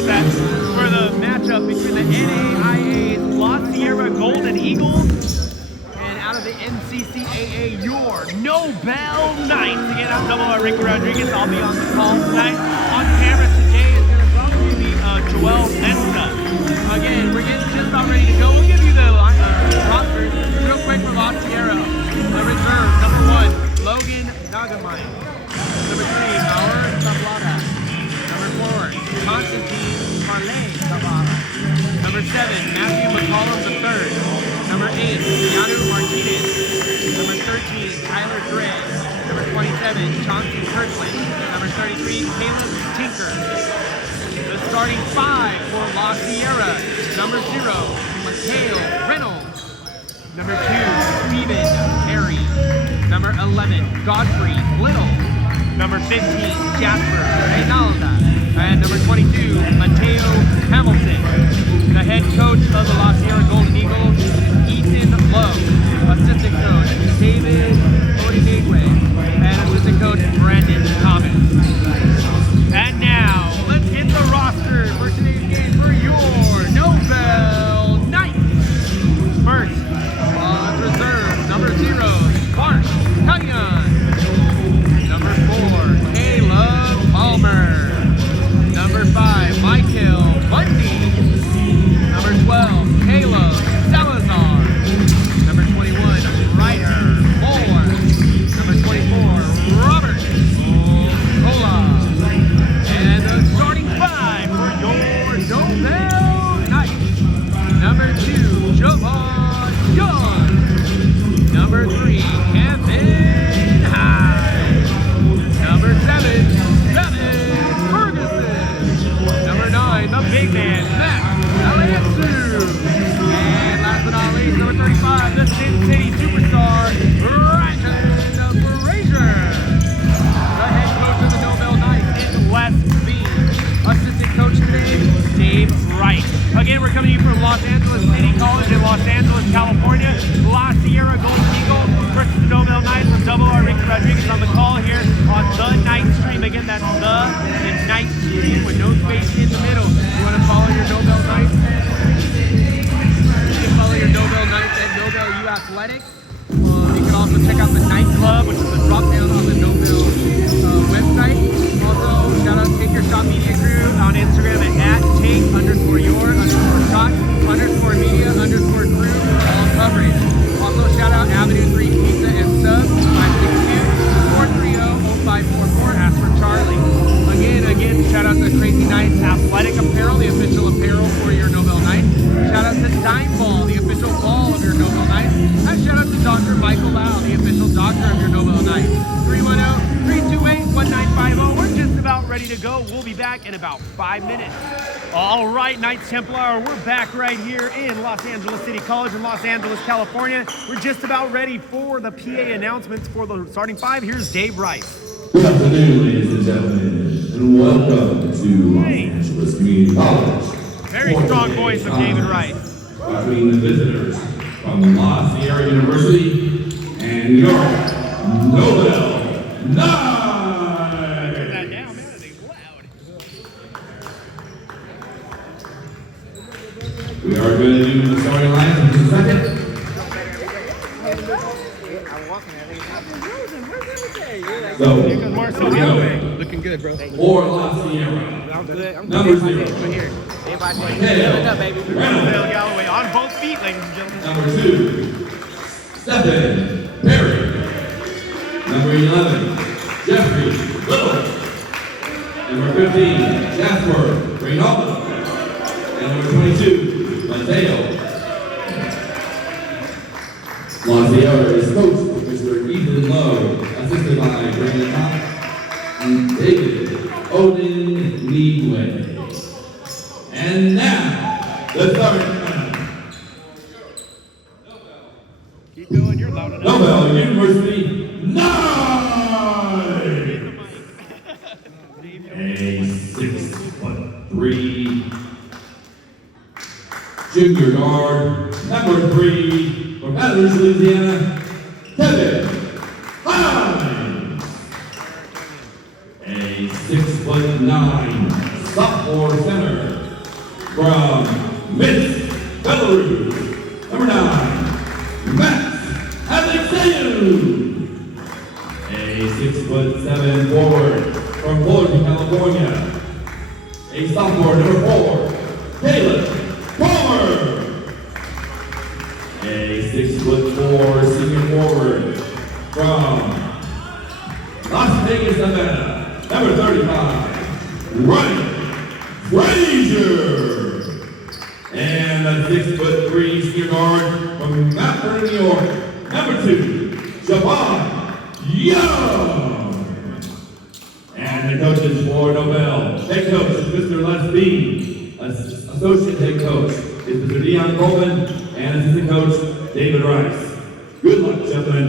That's for the matchup between the NAIA's La Sierra Golden Eagles and out of the NCCAA, your Nobel Knights. Again, I'm Double R Ricky Rodriguez. I'll be on the call tonight. On camera today is going to probably be Joel Nesta. Again, we're getting just about ready to go. We'll give you the rosters real quick for La Sierra. The reserve, number 1, Logan Nagamine. Number 3, Maur Tablada. Number 4, Constantine Marley Tablada. Number 7, Matthew McCollum III. Number 8, Yadu Martinez. Number 13, Tyler Gray. Number 27, Chauncey Kirkland. Number 33, Caleb Tinker. The starting 5 for La Sierra. Number 0, Mateo Reynolds. Number 2, Steven Perry. Number 11, Godfrey Little. Number 15, Jasper Reynalda. And number 22, Mateo Hamilton. The head coach of the La Sierra Golden Eagles is Ethan Lowe. Assistant coach, David Odinegwe. And assistant coach, Brandon Thomas. And now, let's get the roster for today's game for your Nobel Knights. First, on reserve, number 0, Mark Cunningham. Number 4, Caleb Palmer. Number 5, Michael Bundy. Number 12, Caleb Salazar. Number 21, Ryder Moore. Number 24, Robert Cola. And the starting 5 for your Nobel Knights. Number 2, Javon Young. Number 3, Kevin Hyde. Number 7, Ferguson. Number 9, the big man, Max Aliasu. And last but not least, number 35, the Sin City superstar, Ryan Frazier. The head coach of the Nobel Knights is Wes Bean. Assistant coach today, Dave Wright. Again, we're coming to you from Los Angeles City College in Los Angeles, California. La Sierra Golden Eagles versus the Nobel Knights with Double R Ricky Rodriguez on the call here on the night stream. Again, that's the night stream with no space in the middle. You want to follow your Nobel Knights? You can follow your Nobel Knights at Nobel U Athletics. You can also check out the nightclub, which is the drop down on the Nobel website. Also, shout out Take Your Shot Media Crew on Instagram at take_your_shot_media_crew, all coverage. Also, shout out Avenue 3 Pizza and Subs, 562-430-0544. Ask for Charlie. Again, shout out to Crazy Nights Athletic Apparel, the official apparel for your Nobel Knights. Shout out to Dime Ball, the official ball of your Nobel Knights. And shout out to Dr. Michael Lau, the official doctor of your Nobel Knights. 310-328-1950. We're just about ready to go. We'll be back in about 5 minutes. All right, Knights Templar, we're back right here in Los Angeles City College in Los Angeles, California. We're just about ready for the PA announcements for the starting 5. Here's Dave Rice. Good afternoon, ladies and gentlemen, and welcome to Los Angeles Community College. Very strong voice of David Rice. Between the visitors from La Sierra University and your Nobel Knights. Turn that down, man. It's loud. We are going to do the starting line in just a second. So, Looking good, bro. for La Sierra, I'm good. number 0. Here. Everybody, Mateo up, baby. Bill Galloway on both feet, ladies and gentlemen. Number 2, Stephen Perry. Number 11, Jeffrey Little. Number 15, Jasper Reynalda. And number 22, Mateo. La Sierra is coached by Mr. Ethan Lowe, assisted by Brandon Thomas and David Odinegwe. And now, the starting lineup. Keep going, you're loud enough. Nobel University Knights! A 6'3" junior guard, number 3, from Baton Louisiana, Kevin Hyde. A 6'9" sophomore center, Number 9, Max Alexander. A 6'7" forward from Fullerton, California. A sophomore, number 4, Caleb Palmer. A 6'4" senior forward from Las Vegas, Nevada. Number 35, Ryan Frazier. And a 6'3" senior guard from Mount Vernon, New York. Number 2, Javon Young. And the coaches for Nobel. Head coach is Mr. Les B. Associate head coach is Mr. Dion Coleman. And assistant coach, David Rice. Good luck, gentlemen.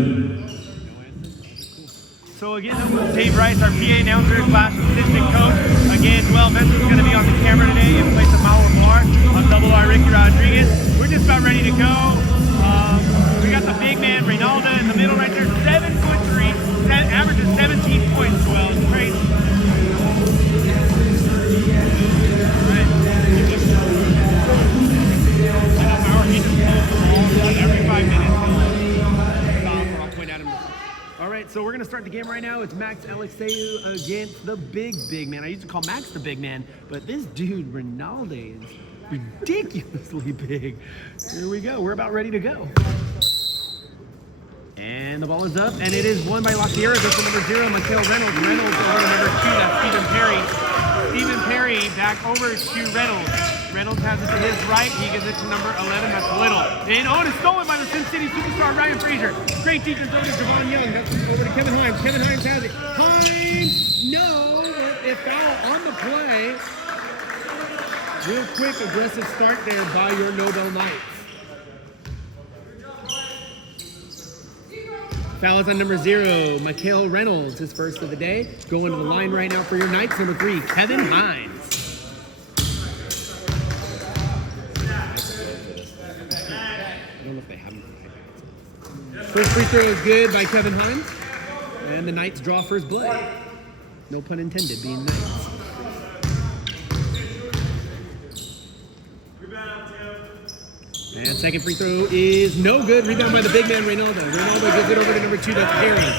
So again, Dave Rice, our PA announcer / assistant coach. Again, Joel Benson's going to be on the camera today in place of Mauro Bar on Double R Ricky Rodriguez. We're just about ready to go. We got the big man, Reynalda, in the middle right there, 7'3", averages 17 points, Joel. It's crazy. Every 5 minutes, I'll point at him. All right, so we're gonna start the game right now. It's Max Alexander against the big man. I used to call Max the big man, but this dude, Reynalda, is ridiculously big. Here we go, we're about ready to go. And the ball is up, and it is won by La Sierra. Goes to number 0, Mikael Reynolds. Reynolds over to number 2, that's Stephen Perry. Stephen Perry back over to Reynolds. Reynolds has it to his right. He gives it to number 11. That's Little. And it's stolen by the Sin City superstar Ryan Frazier. Great defense over to Javon Young. That's over to Kevin Himes. Kevin Himes has it. Himes, no, but a foul on the play. Real quick, aggressive start there by your Nobel Knights. Foul is on number 0, Mikael Reynolds, his first of the day. Going to the line right now for your Knights, number 3, Kevin Himes. First free throw is good by Kevin Himes. And the Knights draw first blood. No pun intended, being Knights. And second free throw is no good. Rebound by the big man, Reynalda. Reynalda gives it over to number 2, that's Perry.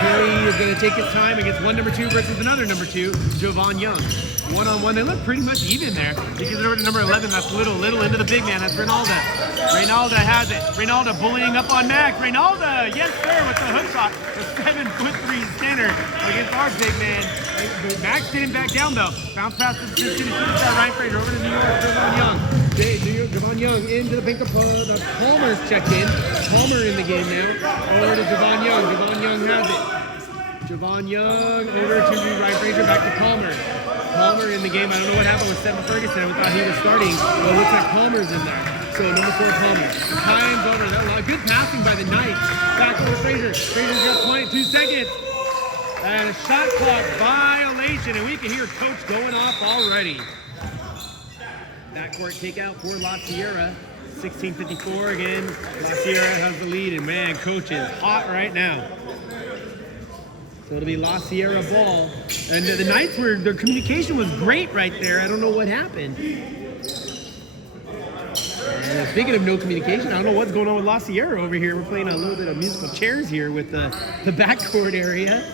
Perry is going to take his time against one number 2 versus another number 2, Javon Young. One-on-one, they look pretty much even there. He gives it over to number 11, that's Little. Little into the big man, that's Reynalda. Reynalda has it. Reynalda bullying up on Max. Reynalda, yes sir, with the hook shot. The 7'3" center against our big man. Max didn't back down though. Bounce pass to the Cincinnati superstar Ryan Frazier over to New York, Javon Young. Javon Young into the pink of the Palmer's checked in. Palmer in the game now. Over to Javon Young. Javon Young has it. Javon Young over to Ryan Frazier, back to Palmer. Palmer in the game. I don't know what happened with Stephen Ferguson. We thought he was starting. Well, it looks like Palmer's in there. So number 4, Palmer. Time's over. That was good passing by the Knights. Back over Frazier. Frazier's got 22 seconds. And a shot clock violation. And we can hear Coach going off already. Backcourt takeout for La Sierra. 16:54 again. La Sierra has the lead. And man, Coach is hot right now. So it'll be La Sierra ball. And the Knights their communication was great right there. I don't know what happened. And speaking of no communication, I don't know what's going on with La Sierra over here. We're playing a little bit of musical chairs here with the backcourt area.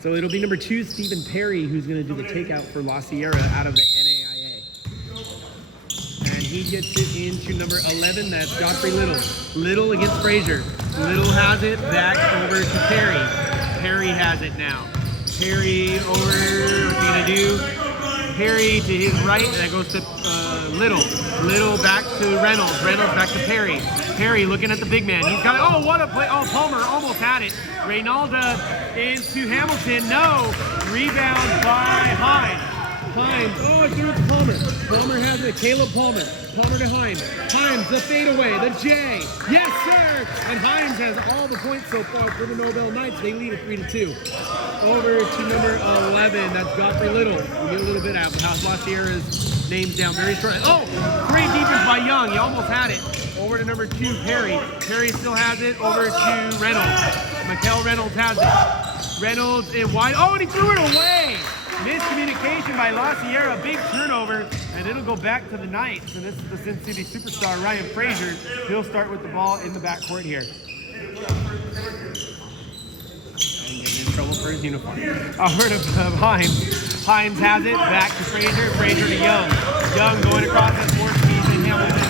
So it'll be number 2, Stephen Perry, who's going to do the takeout for La Sierra out of the NAIA. And he gets it into number 11, that's Godfrey Little. Little against Frazier. Little has it, back over to Perry. Perry has it now. Perry over, what's he gonna do? Perry to his right, and that goes to Little. Little back to Reynolds. Reynolds back to Perry. Perry looking at the big man. He's got it. Oh, what a play. Oh, Palmer almost had it. Reynalda into Hamilton. No. Rebound by Himes. Himes. Oh, it's through to Palmer. Palmer has it. Caleb Palmer. Palmer to Himes. Himes, the fadeaway, the J. Yes, sir. And Himes has all the points so far for the Nobel Knights. They lead at 3-2. Over to number 11. That's Godfrey Little. We get a little bit out of how La Sierra's names down very short. Oh, great defense by Young. He almost had it. Over to number 2, Perry. Perry still has it. Over to Reynolds. Mikael Reynolds has it. Reynolds in wide. Oh, and he threw it away. Miscommunication by La Sierra, big turnover, and it'll go back to the Knights. And this is the Sin City superstar, Ryan Frazier. He'll start with the ball in the backcourt here. And getting in trouble for his uniform. Over to Himes. Himes has it, back to Frazier, Frazier to Young. Young going across at 4 speed and Hamilton.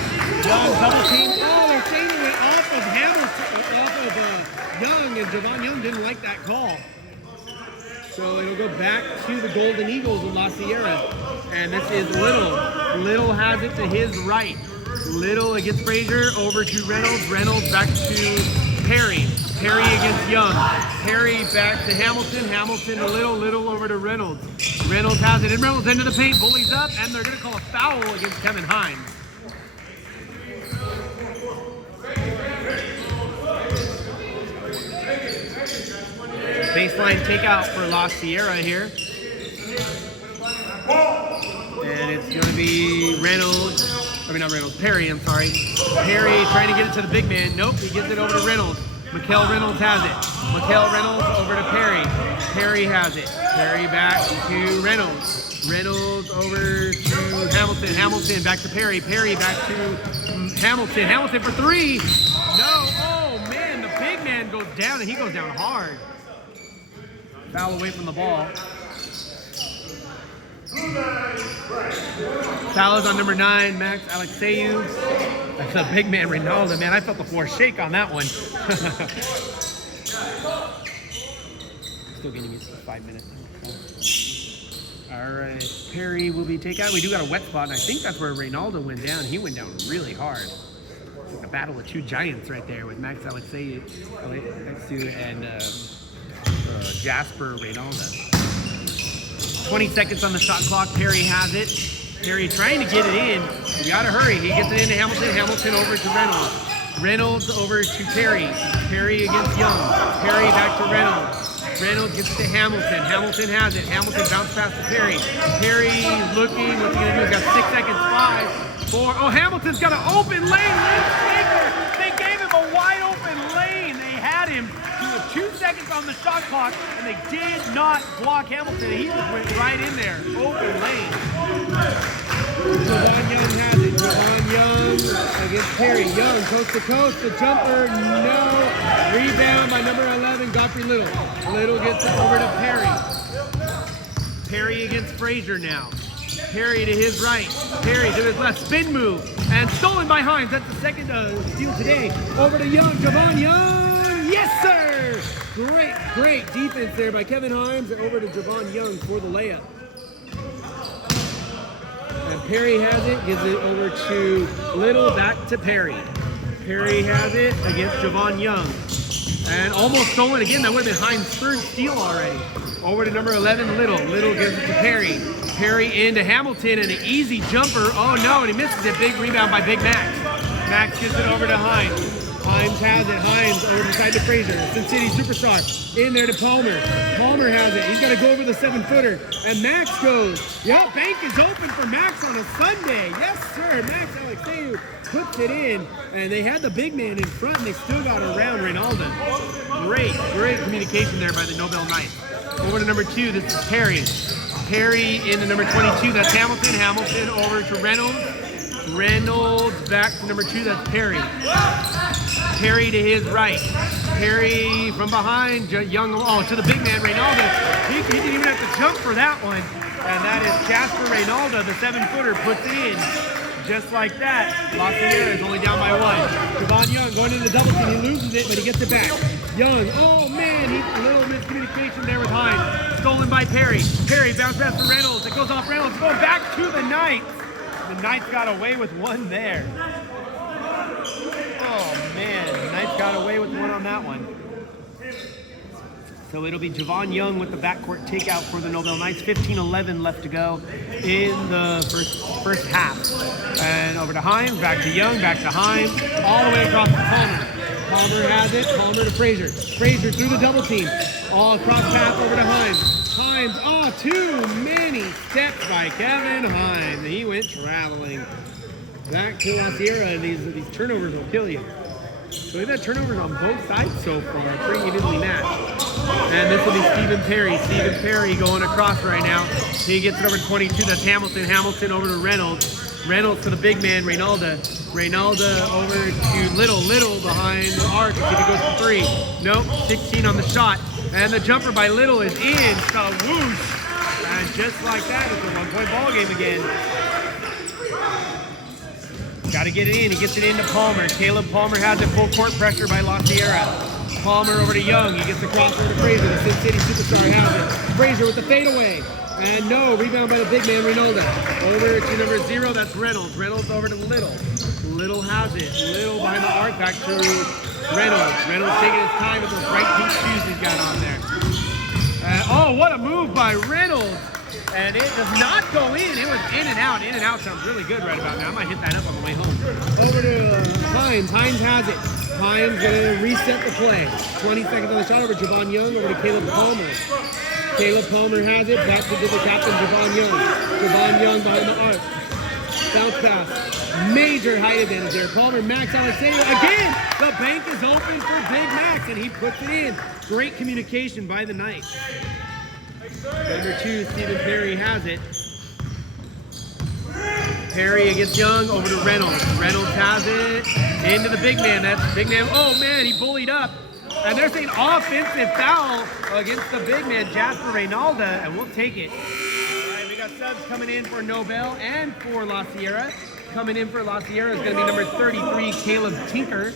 Young double team. Oh, they're saying it went off of Hamilton, off of Young, and Javon Young didn't like that call. So it'll go back to the Golden Eagles of La Sierra. And this is Little. Little has it to his right. Little against Frazier, over to Reynolds. Reynolds back to Perry. Perry against Young. Perry back to Hamilton. Hamilton to Little. Little over to Reynolds. Reynolds has it in Reynolds into the paint. Bullies up, and they're going to call a foul against Kevin Himes. Baseline takeout for La Sierra here. And it's going to be Perry, I'm sorry. Perry trying to get it to the big man. Nope, he gets it over to Reynolds. Mikael Reynolds has it. Mikael Reynolds over to Perry. Perry has it. Perry back to Reynolds. Reynolds over to Hamilton. Hamilton back to Perry. Perry back to Hamilton. Hamilton for 3. No, oh man, the big man goes down, and he goes down hard. Foul away from the ball. Foul is on number 9, Max Alexeyev. That's a big man, Ronaldo. Man, I felt the floor shake on that one. Still getting used to 5 minutes. All right, Perry will be takeout. We do got a wet spot, and I think that's where Ronaldo went down. He went down really hard. It's like a battle of 2 giants right there with Max Alexeyev and Jasper Reynolds. 20 seconds on the shot clock. Perry has it. Perry trying to get it in. We gotta hurry. He gets it into Hamilton. Hamilton over to Reynolds. Reynolds over to Perry. Perry against Young. Perry back to Reynolds. Reynolds gets it to Hamilton. Hamilton has it. Hamilton bounce pass to Perry. Perry looking. What's he gonna do? He's got 6 seconds. 5, 4. Oh, Hamilton's got an open lane. They gave him a wide open lane. They had him. 2 seconds on the shot clock, and they did not block Hamilton. He just went right in there. Open lane. Javon Young has it. Javon Young against Perry. Young, coast to coast. The jumper, no. Rebound by number 11, Godfrey Little. Little gets it over to Perry. Perry against Frazier now. Perry to his right. Perry to his left. Spin move. And stolen by Himes. That's the second steal today. Over to Young. Javon Young. Yes, sir! Great defense there by Kevin Himes. Over to Javon Young for the layup. And Perry has it, gives it over to Little, back to Perry. Perry has it against Javon Young. And almost stolen again. That would have been Himes' 3rd steal already. Over to number 11, Little. Little gives it to Perry. Perry into Hamilton, and an easy jumper. Oh no, and he misses it. Big rebound by Big Max. Max gives it over to Himes. Himes has it. Himes over the side to Frazier. Sin City superstar. In there to Palmer. Palmer has it. He's got to go over the 7-footer. And Max goes. Yep, bank is open for Max on a Sunday. Yes, sir. Max Alexeyev puts it in. And they had the big man in front, and they still got around Ronaldo. Great communication there by the Nobel Knights. Over to number 2. This is Perry. Perry into number 22. That's Hamilton. Hamilton over to Reynolds. Reynolds back to number 2. That's Perry. Perry to his right. Perry from behind. Young, to the big man, Ronaldo. He didn't even have to jump for that one. And that is Jasper Ronaldo, the 7-footer, puts it in. Just like that. La Sierra is only down by 1. Javon Young going into the double team. He loses it, but he gets it back. Young, oh man, a little miscommunication there with Himes. Stolen by Perry. Perry bounce pass to Reynolds. It goes off Reynolds. Going back to the Knights. The Knights got away with one there. Oh man, the Knights got away with one on that one. So it'll be Javon Young with the backcourt takeout for the Nobel Knights. 15-11 left to go in the first half. And over to Himes, back to Young, back to Himes, all the way across to Palmer. Palmer has it, Palmer to Frazier. Frazier through the double team. All across path over to Himes. Himes, too many steps by Kevin Himes. He went traveling. Back to La Sierra, and these turnovers will kill you. So we've had turnovers on both sides so far, pretty evenly matched. And this will be Stephen Perry. Stephen Perry going across right now. He gets it over to 22, that's Hamilton. Hamilton over to Reynolds. Reynolds to the big man, Reynalda. Reynalda over to Little. Little behind the arc. See if he goes for 3. Nope, 16 on the shot. And the jumper by Little is in. Whoosh. And just like that, it's a 1-point ball game again. Got to get it in. He gets it into Palmer. Caleb Palmer has it. Full court pressure by La Sierra. Palmer over to Young. He gets the crossover to Frazier. The Sin City superstar has it. Frazier with the fadeaway. And no, rebound by the big man, Reynolda. Over to number 0, that's Reynolds. Reynolds over to Little. Little has it. Little behind the arc, back to Reynolds. Reynolds taking his time with those bright pink shoes he's got on there. Oh, what a move by Reynolds. And it does not go in. It was in and out. In and out sounds really good right about now. I might hit that up on the way home. Over to Hines. Hines has it. Hines going to reset the play. 20 seconds on the shot over Javon Young. Over to Caleb Palmer. Caleb Palmer has it. Back to the captain, Javon Young. Javon Young behind the arc. Bounce pass. Major height advantage there. Palmer, Max Alexander. Again, the bank is open for Big Max, and he puts it in. Great communication by the Knights. Number 2, Stephen Perry has it. Perry against Young, over to Reynolds. Reynolds has it into the big man. That's big man. Oh man, he bullied up. And they're saying offensive foul against the big man, Jasper Reynalda, and we'll take it. All right, we got subs coming in for Nobel and for La Sierra. Coming in for La Sierra is going to be number 33, Caleb Tinker,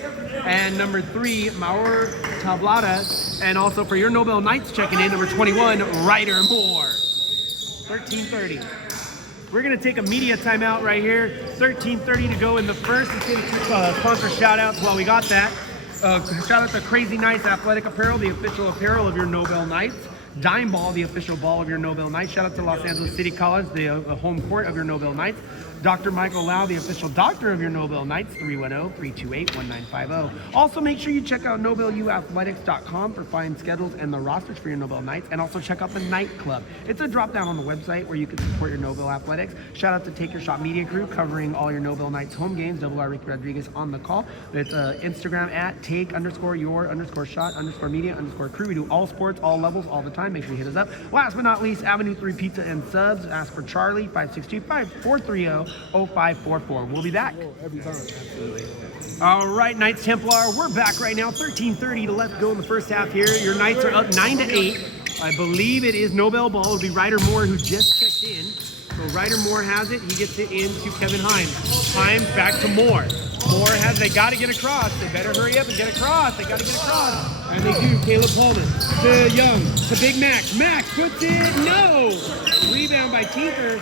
and number 3, Maur Tablada. And also for your Nobel Knights checking in, number 21, Ryder Moore. 13:30. We're going to take a media timeout right here. 13:30 to go in the first. Let's get sponsor shout-outs while we got that. Shout out to Crazy Nights Athletic Apparel, the official apparel of your Nobel Knights. Dime Ball, the official ball of your Nobel Knights. Shout out to Los Angeles City College, the home court of your Nobel Knights. Dr. Michael Lau, the official doctor of your Nobel Knights, 310-328-1950. Also, make sure you check out NobelUathletics.com for fine schedules and the rosters for your Nobel Knights. And also check out the Night Club. It's a drop down on the website where you can support your Nobel Athletics. Shout out to Take Your Shot Media Crew covering all your Nobel Knights home games. Double R Ricky Rodriguez on the call. It's Instagram at take_your_shot_media_crew. We do all sports, all levels, all the time. Make sure you hit us up. Last but not least, Avenue 3 Pizza and Subs. Ask for Charlie, 562-430-0544. We'll be back. Every time. Absolutely. All right, Knights Templar, we're back right now. 13:30 to left go in the first half here. Your Knights are up 9-8. I believe it is Nobel ball. It'll be Ryder Moore who just checked in. So Ryder Moore has it. He gets it into Kevin Himes. Himes back to Moore. Moore has, they got to get across. They better hurry up and get across. They got to get across. And they do. Caleb Palmer to Young to Big Max. Max puts it. No! Rebound by Tinker.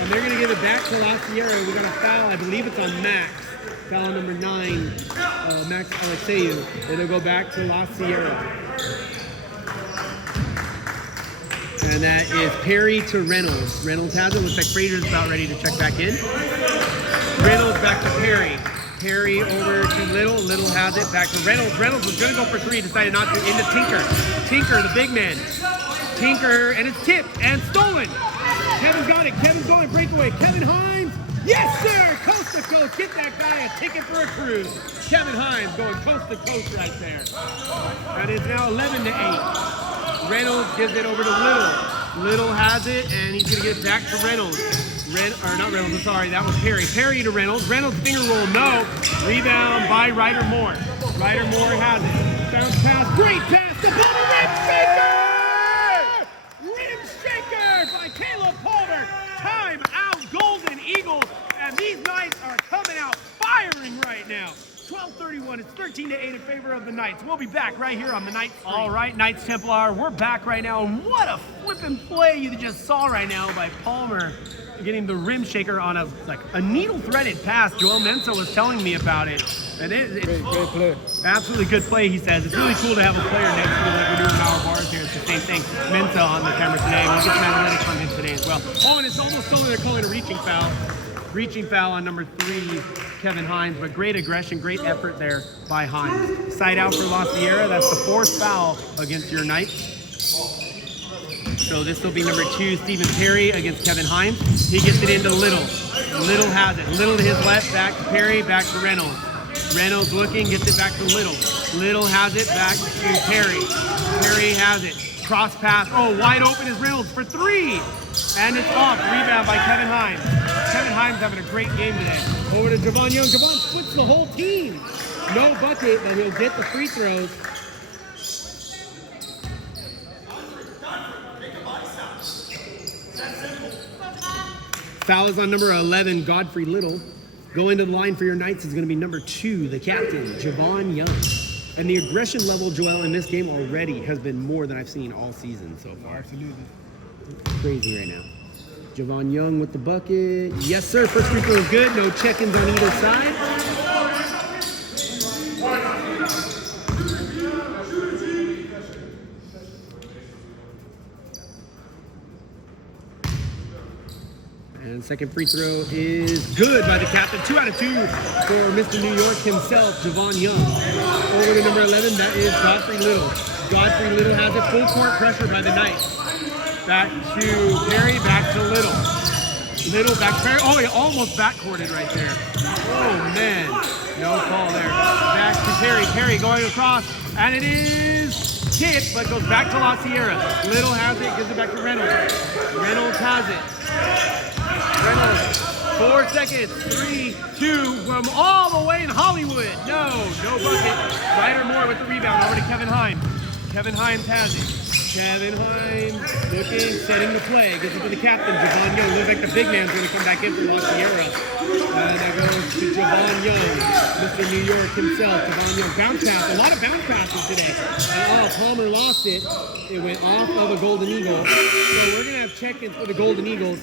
And they're going to give it back to La Sierra. We got a foul. I believe it's on Max. Foul on number 9, Max Alexeyev. And it'll go back to La Sierra. And that is Perry to Reynolds. Reynolds has it. Looks like Frazier's about ready to check back in. Reynolds back to Perry. Perry over to Little. Little has it. Back to Reynolds. Reynolds was going to go for 3. Decided not to. Into Tinker. Tinker, the big man. Tinker, and it's tipped and stolen. Kevin's got it. Kevin's going breakaway. Kevin Himes. Yes, sir. Coast to coast. Get that guy a ticket for a cruise. Kevin Himes going coast to coast right there. That is now 11-8. Reynolds gives it over to Little. Little has it, and he's going to get it back to Reynolds. Not Reynolds, I'm sorry. That was Perry. Perry to Reynolds. Reynolds finger roll. No. Rebound by Ryder Moore. Ryder Moore has it. Bounce pass. Great pass. The ball to Rim Shaker! Rim Shaker by Caleb Palmer. Time out, Golden Eagles. And these Knights are coming out firing right now. 12:31. It's 13-8 in favor of the Knights. We'll be back right here on the Knights. All right, Knights Templar, we're back right now. And what a flipping play you just saw right now by Palmer, getting the rim shaker on a needle-threaded pass. Joel Mensa was telling me about it. And it's Great play. Absolutely good play, he says. It's really cool to have a player next to you like we're doing Mauer Bars here. It's the same thing. Mensa on the camera today. We'll get some analytics on him today as well. Oh, and it's almost totally they're calling a reaching foul. Reaching foul on number 3, Kevin Himes, but great aggression, great effort there by Himes. Side out for La Sierra. That's the 4th foul against your Knights. So this will be number 2, Stephen Perry against Kevin Himes. He gets it into Little. Little has it. Little to his left, back to Perry, back to Reynolds. Reynolds looking, gets it back to Little. Little has it back to Perry. Perry has it. Cross pass. Oh, wide open is Reynolds for three. And it's off. Rebound by Kevin Himes. Kevin Himes having a great game today. Over to Javon Young. Javon splits the whole team. No bucket, but he'll get the free throws. Foul is on number 11, Godfrey Little. Going to the line for your Knights is going to be number 2, the captain, Javon Young. And the aggression level, Joel, in this game already has been more than I've seen all season so far. Absolutely. Crazy right now. Javon Young with the bucket. Yes, sir. First free throw is good. No check-ins on either side. And second free throw is good by the captain. 2 out of 2 for Mr. New York himself, Javon Young. Over to number 11, that is Godfrey Little. Godfrey Little has it. Full court pressure by the Knights. Back to Perry, back to Little. Little back to Perry. Oh, he almost backcourted right there. Oh, man. No call there. Back to Perry. Perry going across, and it is tipped, but goes back to La Sierra. Little has it, gives it back to Reynolds. Reynolds has it. Reynolds, 4 seconds, 3, 2, from all the way in Hollywood. No bucket. Ryder Moore with the rebound over to Kevin Himes. Kevin Himes has it. Kevin Himes looking, setting the play. Gives it to the captain, Javon Young. Looks like the big man's going to come back in for La Sierra. And that goes to Javon Young, Mr. New York himself. Javon Young, bounce pass. A lot of bounce passes today. And Palmer lost it. It went off of a Golden Eagle. So we're going to have check-ins for the Golden Eagles.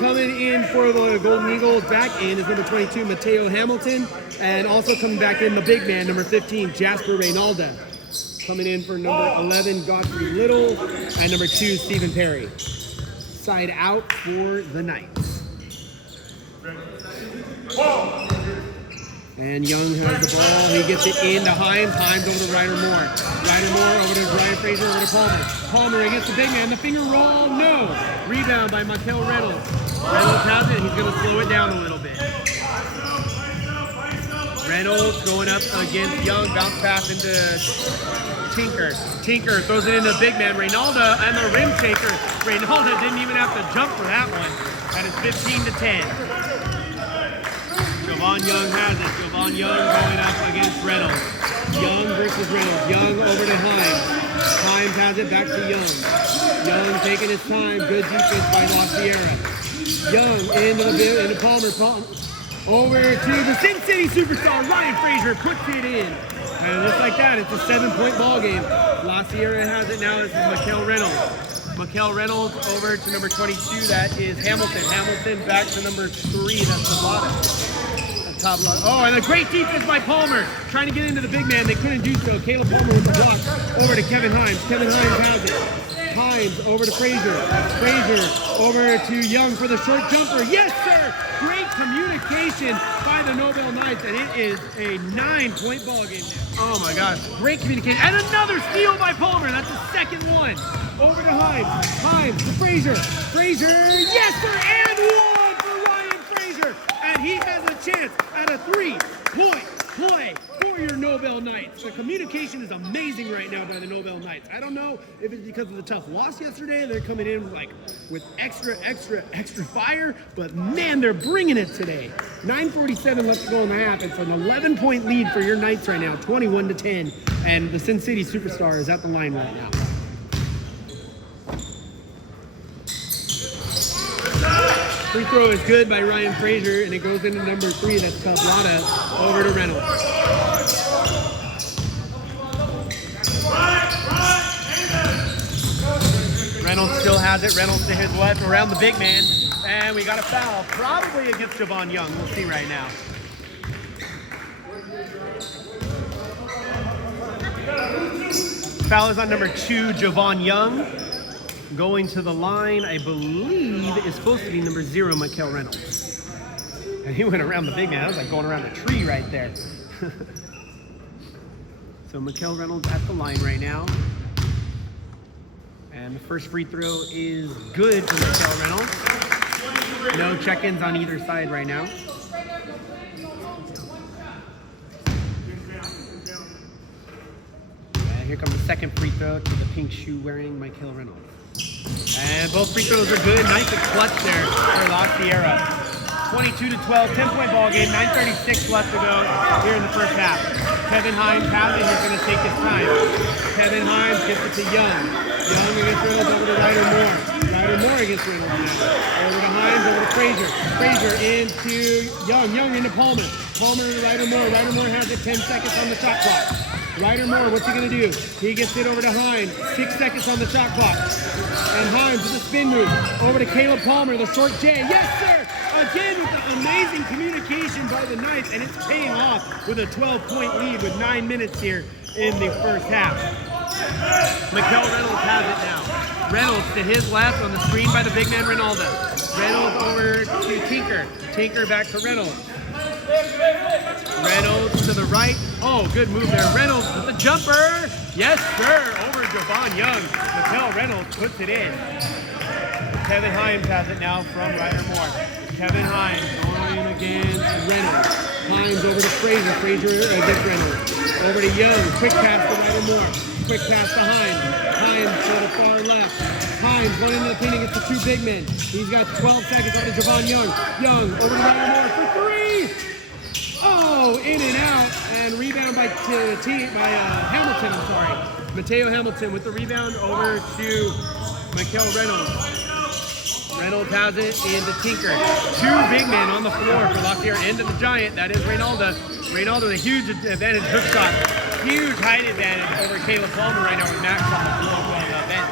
Coming in for the Golden Eagles, back in is number 22, Mateo Hamilton. And also coming back in, the big man, number 15, Jasper Reynalda. Coming in for number 11, Godfrey Little. And number 2, Stephen Perry. Side out for the Knights. And Young has the ball. He gets it into Himes. Himes over to Ryder Moore. Ryder Moore over to Brian Fraser, over to Palmer. Palmer against the big man. The finger roll, no. Rebound by Michael Reynolds. Reynolds has it. He's going to slow it down a little bit. Reynolds going up against Young. Bounce pass into Tinker. Tinker throws it into big man Reynalda and the rim taker. Reynalda didn't even have to jump for that one. That is 15-10. Javon Young has it. Javon Young going up against Reynolds. Young versus Reynolds. Young over to Himes. Himes has it back to Young. Young taking his time. Good defense by La Sierra. Young into Palmer. Over to the Sin City superstar, Ryan Fraser puts it in. And just like that, it's a 7-point ball game. La Sierra has it now. This is Mikel Reynolds. Mikel Reynolds over to number 22. That is Hamilton. Hamilton back to number 3. That's the bottom. Top block. Oh, and a great defense by Palmer. Trying to get into the big man. They couldn't do so. Caleb Palmer with the block. Over to Kevin Himes. Kevin Himes has it. Himes over to Fraser. Fraser over to Young for the short jumper. Yes, sir! Great communication by the Nobel Knights, and it is a 9-point ball game now. Oh my gosh, great communication. And another steal by Palmer. That's the second one. Over to Himes. Himes to Fraser. Fraser, yes, sir! And one for Ryan Fraser. And he has a chance at a 3-point play for your Nobel Knights. The communication is amazing right now by the Nobel Knights. I don't know if it's because of the tough loss yesterday. They're coming in like with extra fire, but man, they're bringing it today. 9:47 left to go in the half. It's an 11-point lead for your Knights right now, 21-10. And the Sin City superstar is at the line right now. Free throw is good by Ryan Fraser, and it goes into number 3. That's Tablata over to Reynolds. Reynolds still has it. Reynolds to his left around the big man, and we got a foul, probably against Javon Young. We'll see right now. Foul is on number 2, Javon Young. Going to the line, I believe, is supposed to be number 0, Mikel Reynolds. And he went around the big man. That was like going around a tree right there. So Mikel Reynolds at the line right now. And the first free throw is good for Mikel Reynolds. No check-ins on either side right now. here comes the second free throw to the pink shoe wearing Michael Reynolds. And both free throws are good. Nice and clutch there for La Sierra. 22-12, 10-point ball game, 9:36 left to go here in the first half. Kevin Hines has it, he's going to take his time. Kevin Hines gets it to Young. Young against Reynolds, over to Ryder Moore. Ryder Moore against Reynolds now. Over to Hines, over to Frazier. Frazier into Young, Young into Palmer. Palmer to Ryder Moore. Ryder Moore has it, 10 seconds on the shot clock. Ryder Moore, what's he going to do? He gets it over to Hines, 6 seconds on the shot clock. And Hines with a spin move. Over to Caleb Palmer, the short J. Yes, sir! Again with the amazing communication by the Knights, and it's paying off with a 12-point lead with 9 minutes here in the first half. Mikel Reynolds has it now. Reynolds to his left on the screen by the big man Ronaldo. Reynolds over to Tinker. Tinker back to Reynolds. Reynolds to the right. Oh, good move there. Reynolds with the jumper. Yes, sir. Over Javon Young. Mikel Reynolds puts it in. Kevin Hines has it now from Ryder Moore. Kevin Hines going against Reynolds. Hines over to Frazier. Frazier against Reynolds. Over to Young. Quick pass to Ryder Moore. Quick pass to Hines. Hines to the far left. Hines going into the paint against the two big men. He's got 12 seconds on to Javon Young. Young over to Ryder Moore for three. Oh, in and out. And rebound by Hamilton, I'm sorry. Mateo Hamilton with the rebound over to Mikel Reynolds. Reynolds has it into Tinker. Two big men on the floor for La Sierra. End of the Giant. That is Reynaldo. Reynaldo, a huge advantage hook shot. Huge height advantage over Caleb Palmer right now with Max on the floor on the bench.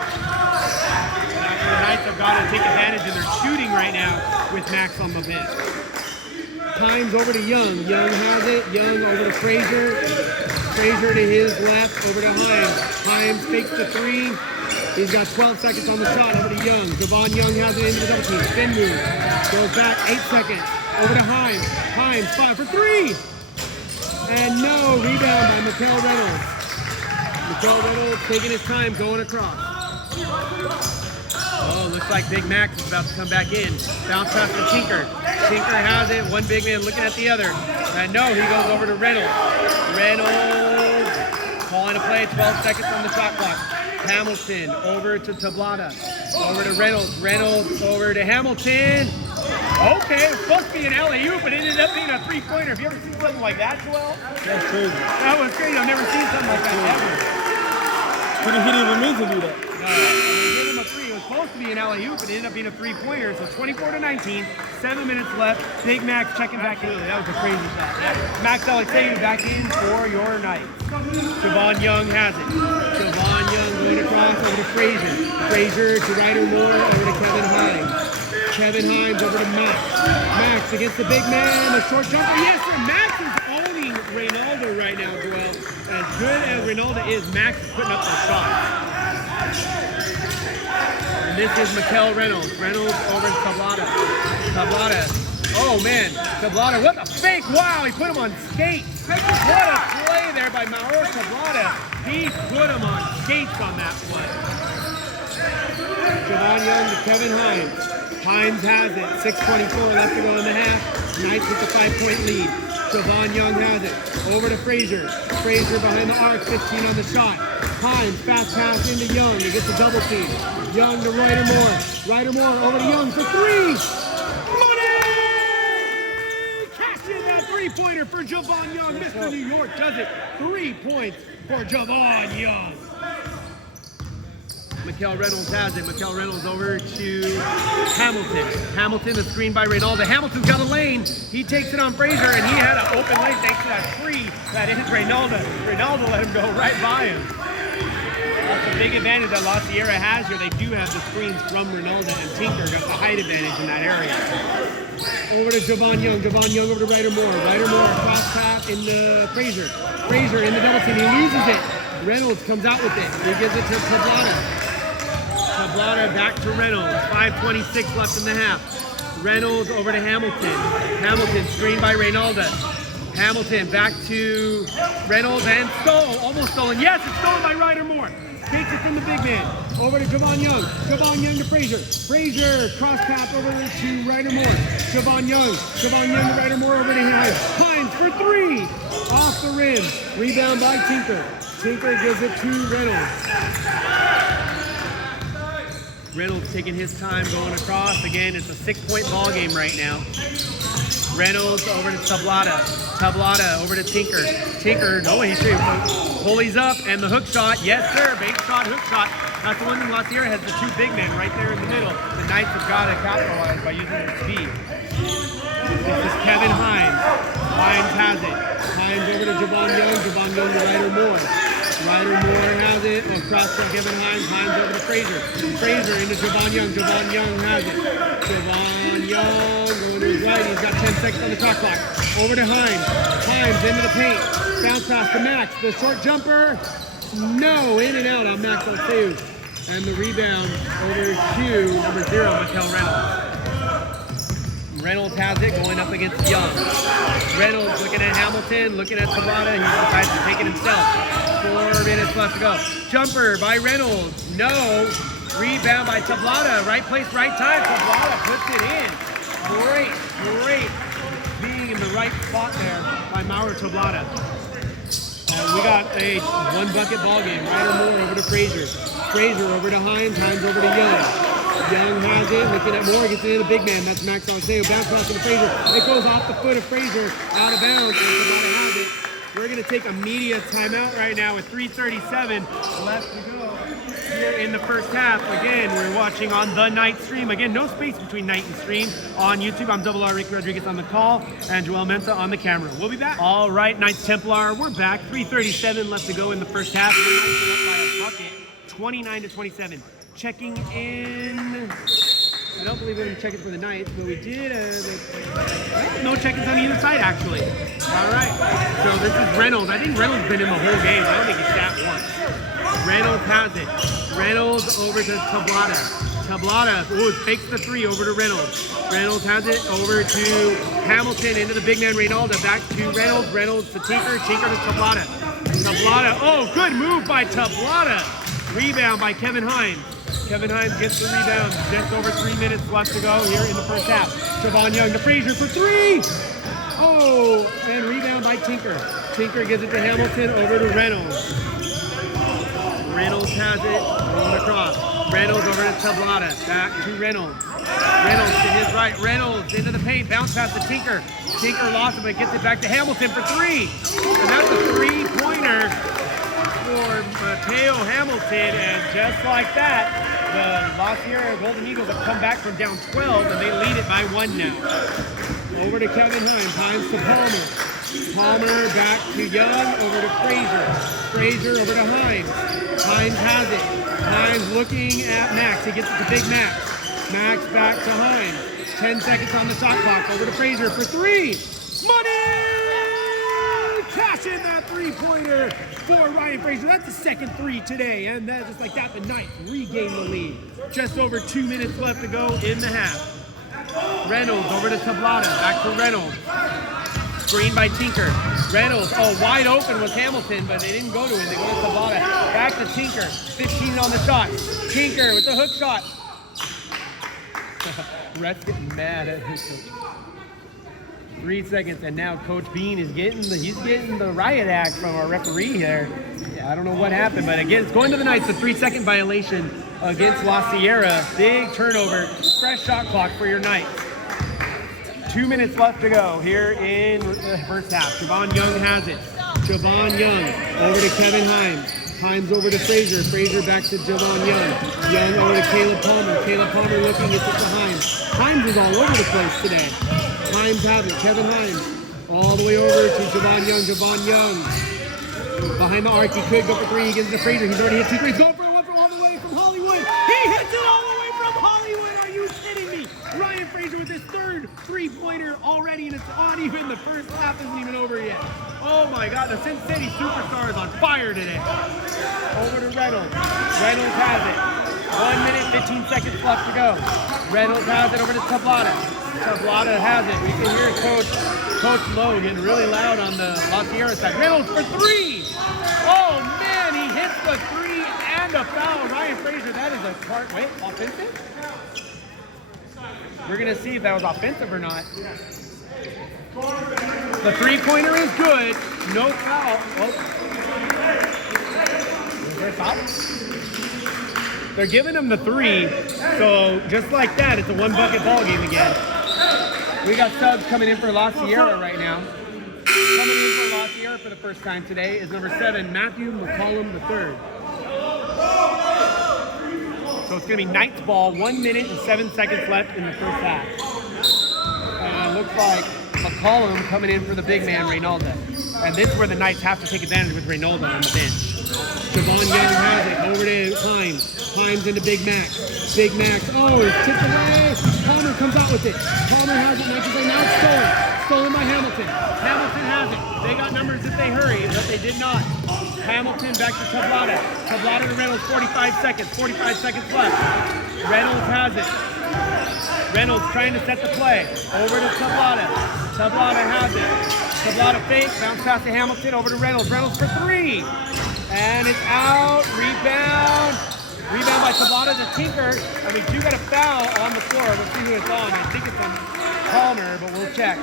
The Knights have got to take advantage of their shooting right now with Max on the bench. Hines over to Young. Young has it. Young over to Frazier. Frazier to his left. Over to Hines. Hines fakes the three. He's got 12 seconds on the shot. Over to Young. Javon Young has it into the double team. Spin move. Goes back 8 seconds. Over to Hines. Hines 5 for 3. And no rebound by Mikel Reynolds. Mikel Reynolds taking his time going across. Oh, looks like Big Max is about to come back in. Bounce pass to Tinker. Tinker has it. One big man looking at the other. And no, he goes over to Reynolds. Reynolds calling a play. 12 seconds on the shot clock. Hamilton over to Tablada. Over to Reynolds. Reynolds over to Hamilton. Okay, it was supposed to be an alley-oop, but it ended up being a three-pointer. Have you ever seen something like that, Joel? That's crazy. That was crazy. I've never seen something like that ever. He didn't even mean to do that. No, they gave him a three. It was supposed to be an alley-oop, but it ended up being a three-pointer. So 24-19, 7 minutes left. Big Max checking back in. That was a crazy shot. Max Alexander back in for your night. Javon Young has it. Javon Young going across over to Frazier. Frazier to Ryder Moore over to Kevin Hines. Kevin Hines over to Max. Max against the big man. A short jumper. Yes, sir. Max is owning Reynaldo right now, Joel. As good as Reynaldo is, Max is putting up the shots. And this is Mikel Reynolds. Reynolds over to Tablada. Tablada. Oh, man. Tablada. What a fake. Wow, he put him on skates. What a play there by Mauro Tablada. He put him on skates on that play. Javon Young to Kevin Hines. Hines has it. 6:24 left to go in the half. Knights with the 5-point lead. Javon Young has it. Over to Frazier. Frazier behind the arc. 15 on the shot. Hines fast pass into Young. He gets a double team. Young to Ryder Moore. Ryder Moore over to Young for three. Money! Cash in that three-pointer for Javon Young. Mr. New York does it. 3 points for Javon Young. Mikel Reynolds has it. Mikel Reynolds over to Hamilton. Hamilton, the screen by Reynaldo. Hamilton's got a lane. He takes it on Frazier, and he had an open lane thanks to that three that is Reynaldo. Reynaldo let him go right by him. That's a big advantage that La Sierra has here. They do have the screens from Reynaldo, and Tinker got the height advantage in that area. Over to Javon Young. Javon Young over to Ryder Moore. Ryder Moore cross pass into Frazier. Frazier in the double team. He loses it. Reynolds comes out with it. He gives it to Tablada. Tablada back to Reynolds. 5:26 left in the half. Reynolds over to Hamilton. Hamilton screened by Reynaldo. Hamilton back to Reynolds and almost stolen. Yes, it's stolen by Ryder Moore. Takes it from the big man. Over to Javon Young. Javon Young to Frazier. Frazier cross pass over to Ryder Moore. Javon Young to Ryder Moore over to Hines. Hines for three. Off the rim. Rebound by Tinker. Tinker gives it to Reynolds. Reynolds taking his time going across. Again, it's a 6-point ball game right now. Reynolds over to Tablata. Tablata over to Tinker. Tinker, no, he's pulleys up and the hook shot. Yes, sir. Bank shot, hook shot. That's the one thing La Sierra has the two big men right there in the middle. The Knights have got to capitalize by using their speed. This is Kevin Hines. Hines has it. Hines over to Javon Young. Javon Young to Ryder Moore. Ryder Moore has it. Across from Kevin Hines. Hines over to Frazier. Frazier into Javon Young. Javon Young has it. Javon Young going to his right. He's got 10 seconds on the shot clock. Over to Hines. Hines into the paint. Bounce pass to Max. The short jumper. No. In and out on Max Alceu. And the rebound over to number 0, Mattel Reynolds. Reynolds has it going up against Young. Reynolds looking at Hamilton, looking at Tablata. He decides to take it himself. 4 minutes left to go. Jumper by Reynolds. No. Rebound by Tablata. Right place, right time. Tablata puts it in. Great being in the right spot there by Mauro Tablata. We got a 1-bucket ball game. Ryder Moore over to Frazier. Frazier over to Hines. Hines over to Young. Young has it, looking at Moore, gets it in the big man. That's Max Alceu. Bounce pass to Frazier. It goes off the foot of Frazier, out of bounds. Tablata has it. We're going to take a media timeout right now with 3:37 left to go here in the first half. Again, we're watching on the Night stream. Again, no space between Night and stream on YouTube. I'm Double R Ricky Rodriguez on the call and Joel Mensah on the camera. We'll be back. All right, Knights Templar, we're back. 3:37 left to go in the first half. The Knights are up by a bucket, 29-27. Checking in. I don't believe we're going to check it for the Knights, but we did. No check-ins on either side, actually. All right. So this is Reynolds. I think Reynolds has been in the whole game. I don't think he's sat once. Reynolds has it. Reynolds over to Tablata. Tablata, ooh, fakes the 3 over to Reynolds. Reynolds has it over to Hamilton into the big man Reynalda. Back to Reynolds. Reynolds to Tinker. Tinker to Tablata. Tablata. Oh, good move by Tablata. Rebound by Kevin Hines. Kevin Hines gets the rebound. Just over 3 minutes left to go here in the first half. Javon Young to Frazier for 3. Oh, and rebound by Tinker. Tinker gives it to Hamilton over to Reynolds. Reynolds has it, going across. Reynolds over to Tablata. Back to Reynolds. Reynolds to his right. Reynolds into the paint. Bounce pass to Tinker. Tinker lost it, but gets it back to Hamilton for 3. And that's a 3-pointer for Mateo Hamilton. And just like that, the La Sierra Golden Eagles have come back from down 12, and they lead it by 1 now. Over to Kevin Hines. Hines to Palmer. Palmer back to Young, over to Frazier. Frazier over to Hines. Hines has it. Hines looking at Max. He gets it to Big Max. Max back to Hines. 10 seconds on the shot clock. Over to Frazier for 3. Money! Cash in that 3-pointer for Ryan Frazier. That's the second 3 today. And that, just like that, the Knights regain the lead. Just over 2 minutes left to go in the half. Reynolds over to Tablata. Back to Reynolds. Screen by Tinker. Reynolds, wide open was Hamilton, but they didn't go to him. They go to Tablata. Back to Tinker. 15 on the shot. Tinker with the hook shot. Rhett's getting mad at his coach. 3 seconds, and now Coach Bean is getting the riot act from our referee here. Yeah, I don't know what happened, but again, it's going to the Knights. A 3-second violation against La Sierra. Big turnover. Fresh shot clock for your Knights. 2 minutes left to go here in the first half. Javon Young has it. Javon Young over to Kevin Hines. Hines over to Frazier. Frazier back to Javon Young. Young over to Caleb Palmer. Caleb Palmer looking, gets it to Hines. Hines is all over the place today. Hines has it. Kevin Hines all the way over to Javon Young. Javon Young behind the arc. He could go for 3. He gets it to Frazier. He's already hit 2 threes. Going for one from all the way from Hollywood. He hits it all the way from Hollywood. Are you kidding me? Ryan Frazier with his third 3-pointer already, and it's on even. The first half isn't even over yet. Oh my God, the Sin City Superstar is on fire today. Over to Reynolds. Reynolds has it. 1 minute, 15 seconds left to go. Reynolds has it over to Tablata. Tablata has it. We can hear Coach Lowe getting really loud on the La Sierra side. Reynolds for 3. Oh man, he hits the 3 and a foul. Ryan Frazier, that is a part. Wait, offensive? We're going to see if that was offensive or not. The three-pointer is good. No foul. Oh. Is there a foul? They're giving him the three. So just like that, it's a one-bucket ball game again. We got subs coming in for La Sierra right now. Coming in for La Sierra for the first time today is number 7, Matthew McCollum III. So it's going to be Knights ball, 1 minute and 7 seconds left in the first half. And it looks like McCollum coming in for the big man, Reynaldo. And this is where the Knights have to take advantage with Reynaldo on the bench. Javon Young has it, over to Himes. Himes into Big Mac. Big Mac, oh, it's tipped away. Palmer comes out with it. Palmer has it, now it's stolen. Stolen by Hamilton. Hamilton has it. They got numbers if they hurry, but they did not. Hamilton back to Tablada. Tablada to Reynolds, 45 seconds. 45 seconds left. Reynolds has it. Reynolds trying to set the play. Over to Tablada. Tablada has it. Tablada fake. Bounce pass to Hamilton. Over to Reynolds. Reynolds for 3. And it's out. Rebound. Rebound by Tablada to Tinker. And we do got a foul on the floor. We'll see who it's on. I think it's on Palmer, but we'll check.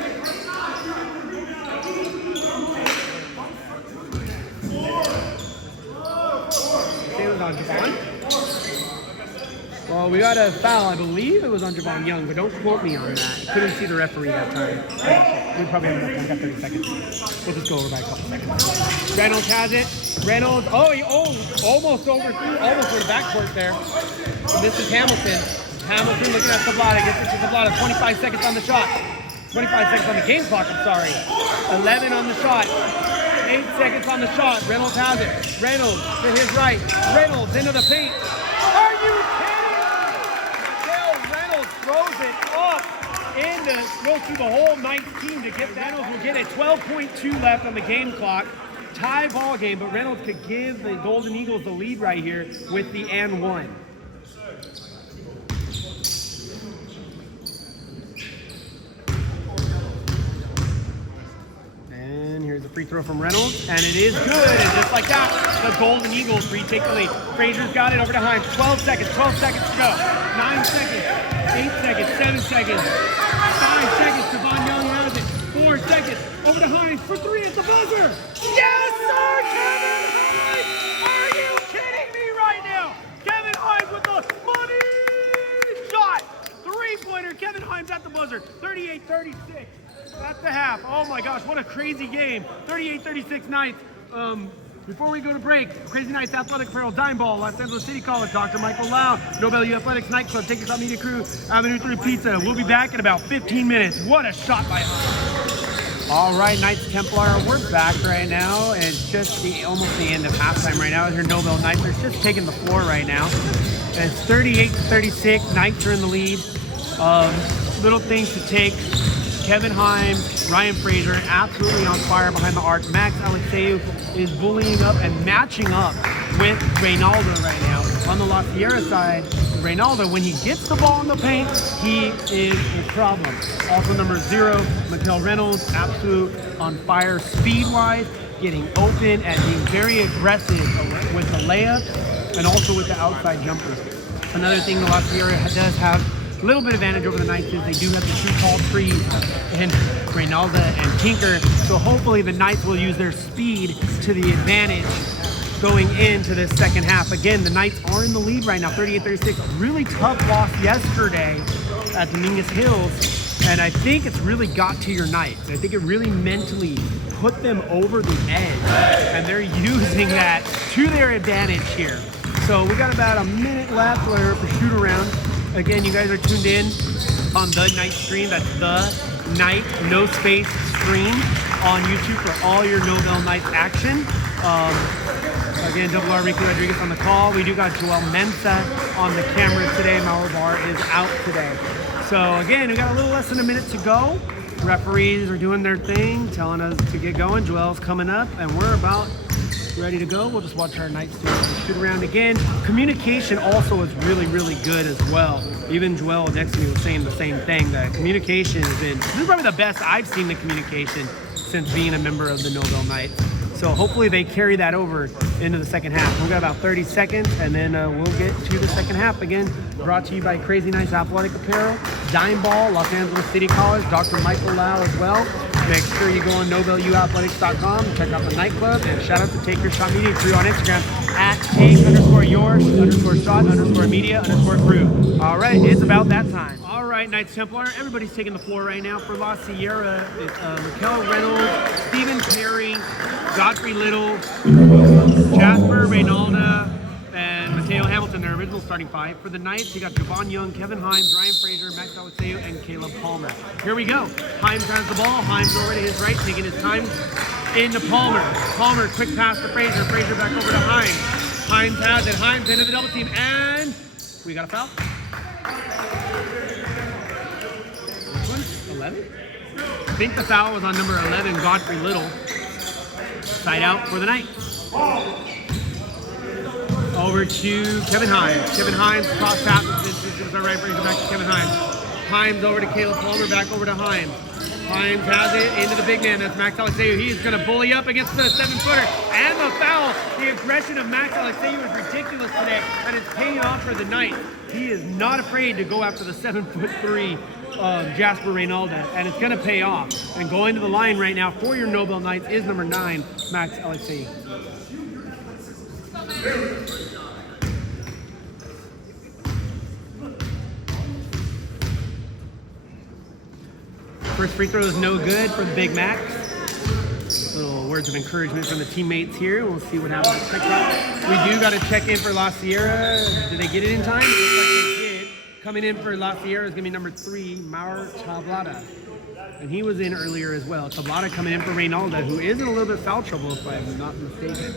It was on Javon. Well, we got a foul. I believe it was on Javon Young, but don't quote me on that. I couldn't see the referee that time. We probably have enough time. We got 30 seconds. We'll just go over by a couple seconds. Reynolds has it. Reynolds, almost over the backcourt there. So this is Hamilton. Hamilton looking at Tablada. Gets it to Tablada. 25 seconds on the shot. 25 seconds on the game clock, I'm sorry. 11 on the shot. 8 seconds on the shot. Reynolds has it. Reynolds to his right. Reynolds into the paint. Are you kidding me? Dale Reynolds throws it up go through the whole Knights team to get that. Reynolds will get a 12.2 left on the game clock. Tie ball game, but Reynolds could give the Golden Eagles the lead right here with the and one. And here's the free throw from Reynolds, and it is good. And just like that, the Golden Eagles retake the lead. Frazier's got it over to Himes. 12 seconds to go. 9 seconds, 8 seconds, 7 seconds, 5 seconds. Javon Young has it. 4 seconds. Over to Himes for 3 at the buzzer. Yes, sir, Kevin Himes! Are you kidding me right now? Kevin Himes with the money shot. 3-pointer. Kevin Himes at the buzzer. 38-36. That's the half. Oh my gosh, what a crazy game. 38-36 Knights. Before we go to break, Crazy Knights Athletic Apparel, Dime Ball, Los Angeles City College, Dr. Michael Lau, Nobel U Athletics Nightclub, Take Us Out Media Crew, Avenue 3 Pizza. We'll be back in about 15 minutes. What a shot by Himes. All right, Knights Templar, we're back right now. It's just almost the end of halftime right now. Your Nobel Knights are just taking the floor right now. And it's 38-36. Knights are in the lead. Little things to take. Kevin Himes, Ryan Frazier, absolutely on fire behind the arc. Max Alexeyev is bullying up and matching up with Reynaldo right now. On the La Sierra side, Reynaldo, when he gets the ball in the paint, he is a problem. Also number 0, Mikkel Reynolds, absolute on fire speed-wise, getting open and being very aggressive with the layup and also with the outside jumper. Another thing the La Sierra does have a little bit of advantage over the Knights is they do have the 2 tall trees in Reynaldo and Tinker, so hopefully the Knights will use their speed to the advantage going into the second half. Again, the Knights are in the lead right now, 38-36. Really tough loss yesterday at Dominguez Hills, and I think it's really got to your Knights. I think it really mentally put them over the edge, and they're using that to their advantage here. So we got about a minute left for shoot around. Again, you guys are tuned in on the Knight stream. That's the Knight, no space stream on YouTube for all your Nobel Knights action. Again, Double R Ricky Rodriguez on the call. We do got Joel Mensa on the camera today. Malabar is out today. So again, we got a little less than a minute to go. Referees are doing their thing, telling us to get going. Joel's coming up, and we're about ready to go. We'll just watch our Knights do the shoot around again. Communication also is really, really good as well. Even Joel next to me was saying the same thing, that communication has been, this is probably the best I've seen the communication since being a member of the Nobel Knights. So hopefully they carry that over into the second half. We've got about 30 seconds, and then we'll get to the second half. Again, brought to you by Crazy Nice Athletic Apparel, Dime Ball, Los Angeles City College, Dr. Michael Lau as well. Make sure you go on NobelUathletics.com, check out the nightclub, and shout out to Take Your Shot Media Crew on Instagram at take_yours_shot_media_crew. All right, it's about that time. All right, Knights Templar, everybody's taking the floor right now for La Sierra. It's Raquel Reynolds, Stephen Perry, Godfrey Little, Jasper Reynalda, and Mateo Hamilton, their original starting five. For the Knights, you got Javon Young, Kevin Himes, Ryan Frazier, Max Alexeu, and Caleb Palmer. Here we go. Himes has the ball. Himes over to his right, taking his time into Palmer. Palmer, quick pass to Frazier. Frazier back over to Himes. Himes has it. Himes into the double team, and we got a foul. Which one? 11? I think the foul was on number 11, Godfrey Little. Side out for the Knights. Over to Kevin Himes. Kevin Himes, cross pass, our right Frazier back to Kevin Himes. Himes over to Caleb Palmer, back over to Himes. Himes has it into the big man, that's Max Alexeu. He's going to bully up against the 7-footer, and the foul. The aggression of Max Alexeu is ridiculous today, and it's paying off for the Knights. He is not afraid to go after the 7'3" Jasper Reynalda, and it's going to pay off. And going to the line right now for your Nobel Knights is number 9, Max Alexeu. First free throw is no good for the Big Mac. Little words of encouragement from the teammates here. We'll see what happens. We do got to check in for La Sierra. Did they get it in time? Looks like they did. Coming in for La Sierra is going to be number 3, Mauro Tablada. And he was in earlier as well. Tablada coming in for Reynalda, who is in a little bit of foul trouble if I'm not mistaken.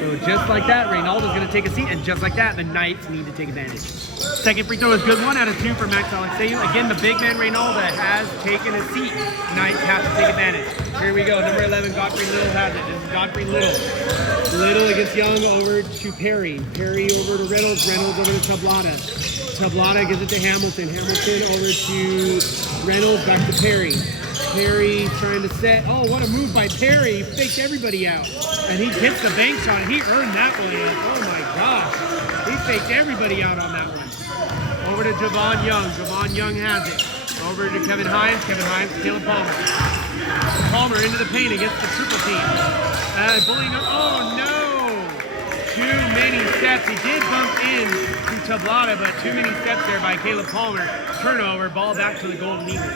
So just like that, Reynalda's going to take a seat, and just like that, the Knights need to take advantage. Second free throw is good, 1 out of 2 for Max Alexeu. Again, the big man Reynalda has taken a seat. Knights have to take advantage. Here we go, number 11, Godfrey Little has it. This is Godfrey Little. Little against Young, over to Perry. Perry over to Reynolds. Reynolds over to Tablada. Tablada gives it to Hamilton. Hamilton over to Reynolds, back to Perry. Perry trying to set. Oh, what a move by Perry. He faked everybody out. And he gets the bank shot. He earned that one. Oh my gosh. He faked everybody out on that one. Over to Javon Young. Javon Young has it. Over to Kevin Himes. Kevin Himes, Caleb Palmer. Palmer into the paint against the triple team. Bullying up. Oh no! Too many steps. He did bump in to Tablada, but too many steps there by Caleb Palmer. Turnover. Ball back to the Golden Eagles.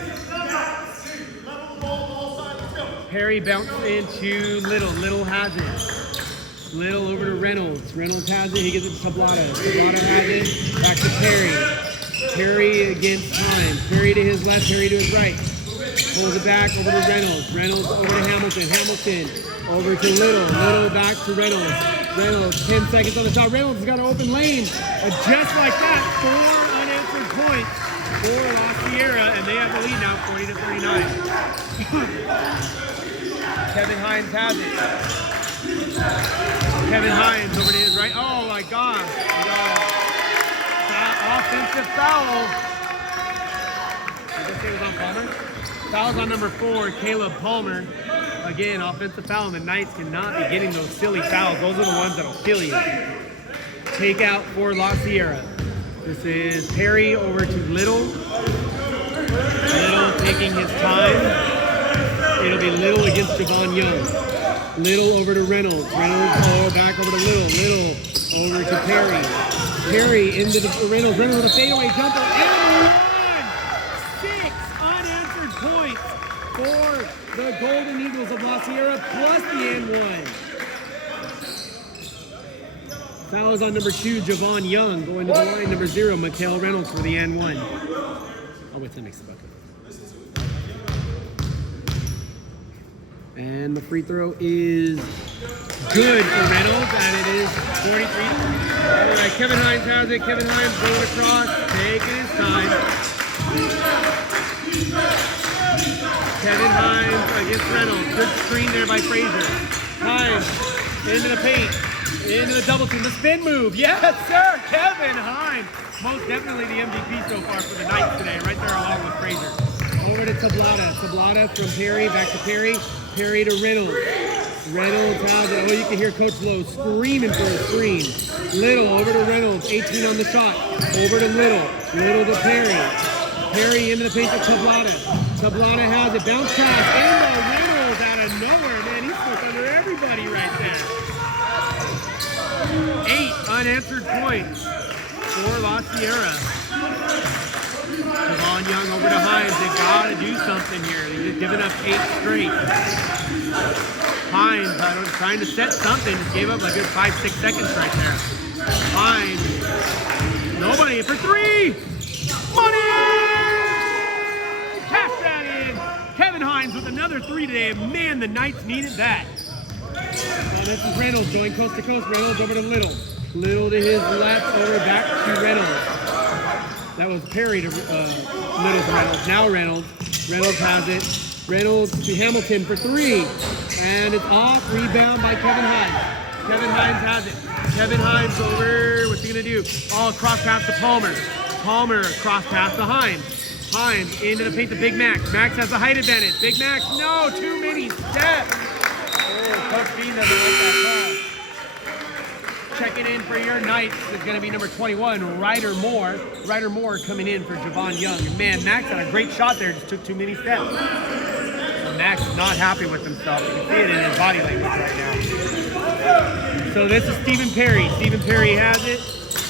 Perry bounced into Little. Little has it. Little over to Reynolds. Reynolds has it. He gives it to Tablada. Tablada has it. Back to Perry. Perry against Himes. Perry to his left. Perry to his right. Pulls it back over to Reynolds. Reynolds over to Hamilton. Hamilton over to Little. Little back to Reynolds. Reynolds, 10 seconds on the shot. Reynolds has got an open lane. And just like that, 4 unanswered points for La Sierra, and they have the lead now, 40-39. Kevin Himes has it. Kevin Himes over to his right. Oh my God. Offensive foul. Did I say it was on Palmer? Foul's on number 4, Caleb Palmer. Again, offensive foul, and the Knights cannot be getting those silly fouls. Those are the ones that'll kill you. Take out for La Sierra. This is Perry over to Little. Little taking his time. It'll be Little against Javon Young. Little over to Reynolds. Reynolds back over to Little. Little over to Perry. Perry into the Reynolds. Reynolds with a fadeaway jumper. And 6 unanswered points for the Golden Eagles of La Sierra, plus the N1. Foul is on number 2, Javon Young. Going to the line, number 0, Mikael Reynolds for the N1. I'll wait till he makes the bucket. And the free throw is good for Reynolds, and it is 43. All right, Kevin Himes has it. Kevin Himes going across, taking his time. Kevin Himes against Reynolds. Good screen there by Frazier. Himes into the paint, into the double team. The spin move. Yes, sir. Kevin Himes. Most definitely the MVP so far for the Knights today. Right there along with Frazier. Over to Tablada. Tablada from Perry. Back to Perry. Perry to Reynolds. Reynolds has it. Oh, you can hear Coach Lowe screaming for a screen. Little over to Reynolds. 18 on the shot. Over to Little. Little to Perry. Perry into the paint to Tablata. Tablata has it. Bounce pass. Into Reynolds out of nowhere. Man, he's stuck under everybody right there. 8 unanswered points for La Sierra. Javon Young over to Hines. They gotta do something here. They've just given up 8 straight. Hines, trying to set something, just gave up a good 5-6 seconds right there. Hines, nobody for 3. Money! Cash that in. Kevin Hines with another 3 today. Man, the Knights needed that. This is Reynolds going coast to coast. Reynolds over to Little. Little to his left, over back to Reynolds. That was Perry to Little to Reynolds. Now Reynolds. Reynolds has it. Reynolds to Hamilton for 3. And it's off. Rebound by Kevin Hines. Kevin Hines has it. Kevin Hines over. What's he going to do? Oh, cross pass to Palmer. Palmer cross pass to Hines. Hines into the paint to Big Max. Max has the height advantage. Big Max, no, too many steps. Oh, Coach B doesn't like that call. Checking in for your Knights is going to be number 21, Ryder Moore. Ryder Moore coming in for Javon Young. And man, Max had a great shot there, just took too many steps. So Max is not happy with himself. You can see it in his body language right now. So this is Stephen Perry. Stephen Perry has it.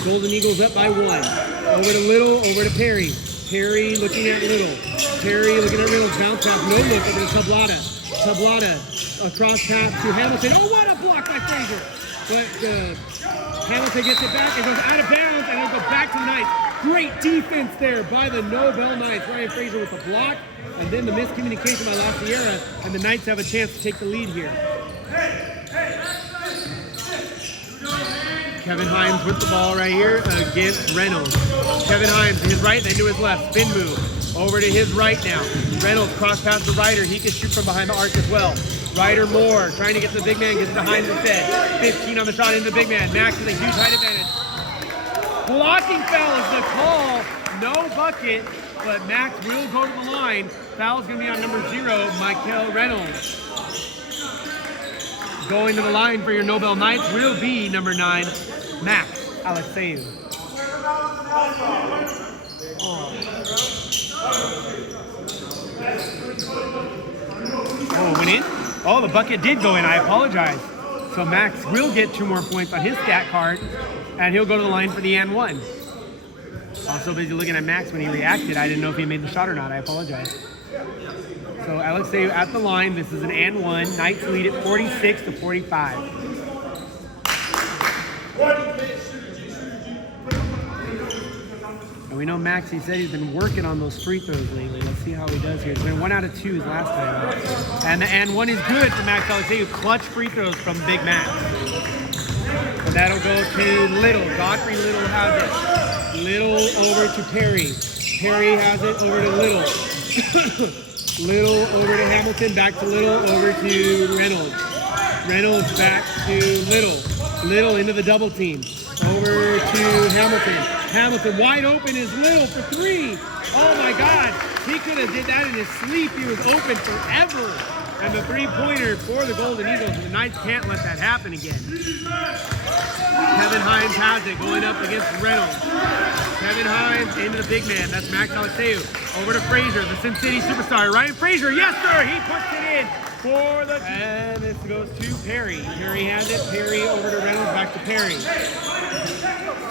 Golden Eagles up by 1. Over to Little, over to Perry. Perry looking at Little. Perry looking at Reynolds. Bounce pass, no look over to Tablata. Tablata, a cross pass to Hamilton. Oh, what a block by Frazier! But Hamilton gets it back and goes out of bounds, and it'll go back to the Knights. Great defense there by the Nobel Knights. Ryan Frazier with the block, and then the miscommunication by La Sierra, and the Knights have a chance to take the lead here. Kevin Hines with the ball right here against Reynolds. Kevin Hines to his right, then to his left. Spin move. Over to his right now. Reynolds cross pass to Ryder. He can shoot from behind the arc as well. Ryder Moore trying to get to the big man, gets it to Hines instead. 15 on the shot into the big man. Max with a huge height advantage. Blocking foul is the call. No bucket, but Max will go to the line. Foul's going to be on number 0, Michael Reynolds. Going to the line for your Nobel Knights will be number 9, Max Alexeyev. Oh, went in? Oh, the bucket did go in. I apologize. So Max will get 2 more points on his stat card, and he'll go to the line for the and 1. Also busy looking at Max when he reacted. I didn't know if he made the shot or not. I apologize. So Alexeyev at the line. This is an and 1. Knights lead at 46-45. And we know Max, he said he's been working on those free throws lately. Let's see how he does here. It's been 1 out of 2 last time. And the and 1 is good for Max Alexeyev. Clutch free throws from Big Max. So that'll go to Little. Godfrey Little has it. Little over to Perry. Perry has it over to Little. Little over to Hamilton, back to Little, over to Reynolds. Reynolds back to Little. Little into the double team. Over to Hamilton. Hamilton wide open is Little for 3. Oh my God, he could have did that in his sleep. He was open forever. And the 3-pointer for the Golden Eagles. And the Knights can't let that happen again. Kevin Hines has it, going up against Reynolds. Kevin Hines into the big man. That's Max Alexeyev. Over to Frazier, the Sin City superstar. Ryan Frazier, yes sir, he puts it in for the... And this goes to Perry. Perry has it. Perry over to Reynolds, back to Perry.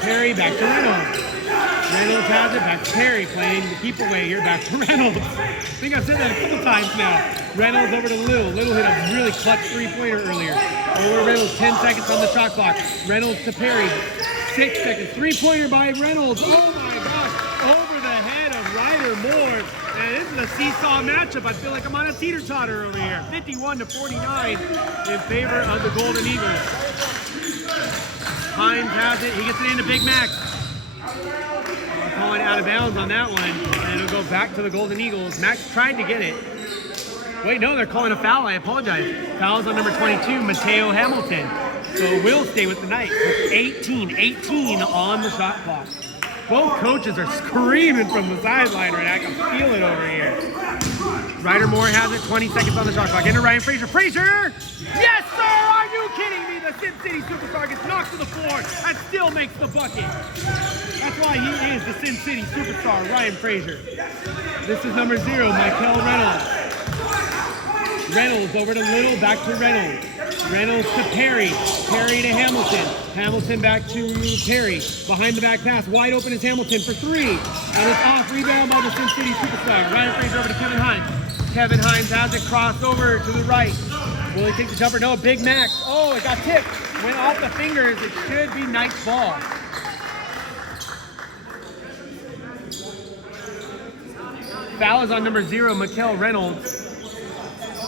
Perry back to Reynolds. Reynolds has it, back to Perry, playing the keep away here, back to Reynolds. I think I've said that a couple times now. Reynolds over to Little. Little hit a really clutch 3-pointer earlier. Over to Reynolds, 10 seconds on the shot clock. Reynolds to Perry, 6 seconds. 3-pointer by Reynolds. Oh my gosh, over the head of Ryder Moore. And this is a seesaw matchup. I feel like I'm on a teeter-totter over here. 51-49 in favor of the Golden Eagles. Hines has it. He gets it into Big Max. Calling out of bounds on that one. And it'll go back to the Golden Eagles. Max tried to get it. Wait, no, they're calling a foul. I apologize. Foul's on number 22, Mateo Hamilton. So we'll stay with the Knights with 18 on the shot clock. Both coaches are screaming from the sideline right now. I can feel it over here. Ryder Moore has it, 20 seconds on the shot clock. Into Ryan Frazier. Frazier! Yes, sir! Are you kidding me? The Sin City Superstar gets knocked to the floor and still makes the bucket. That's why he is the Sin City Superstar, Ryan Frazier. This is number 0, Michael Reynolds. Reynolds over to Little, back to Reynolds. Reynolds to Perry. Perry to Hamilton. Hamilton back to Perry. Behind the back pass. Wide open is Hamilton for 3. And it's off. Rebound by the Sin City Superstar. Ryan Frazier over to Kevin Hines. Kevin Hines has it crossed over to the right. Will he take the jumper? No, Big Max. Oh, it got tipped. Went off the fingers. It should be Knight's ball. Foul is on number 0, Mikel Reynolds.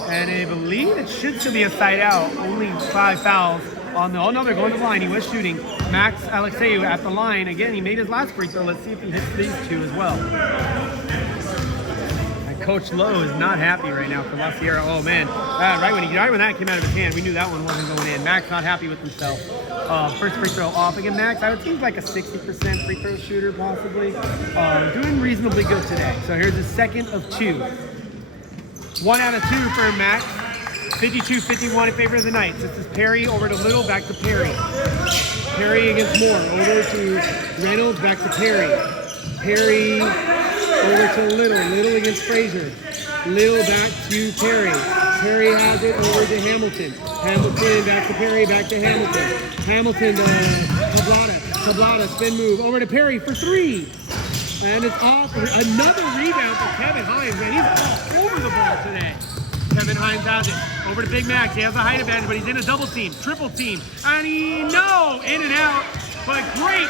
And I believe it should still be a side out. Only 5 fouls on the, oh no, they're going to the line. He was shooting. Max Alexeyev at the line. Again, he made his last free throw. Let's see if he hits these 2 as well. And Coach Lowe is not happy right now for La Sierra. Oh man, right when that came out of his hand, we knew that one wasn't going in. Max not happy with himself. First free throw off again. Max, I would think like a 60% free throw shooter possibly. Doing reasonably good today. So here's the second of 2. 1 out of 2 for Max. 52-51 in favor of the Knights. This is Perry over to Little, back to Perry. Perry against Moore. Over to Reynolds, back to Perry. Perry over to Little. Little against Frazier. Little back to Perry. Perry has it over to Hamilton. Hamilton back to Perry, back to Hamilton. Hamilton to Tablata. Tablata, spin move over to Perry for 3. And it's off. Another rebound for Kevin Hines, man. He's all over the ball today. Kevin Hines has it. Over to Big Max. He has a height advantage, but he's in a double team, triple team. And no, in and out. But great.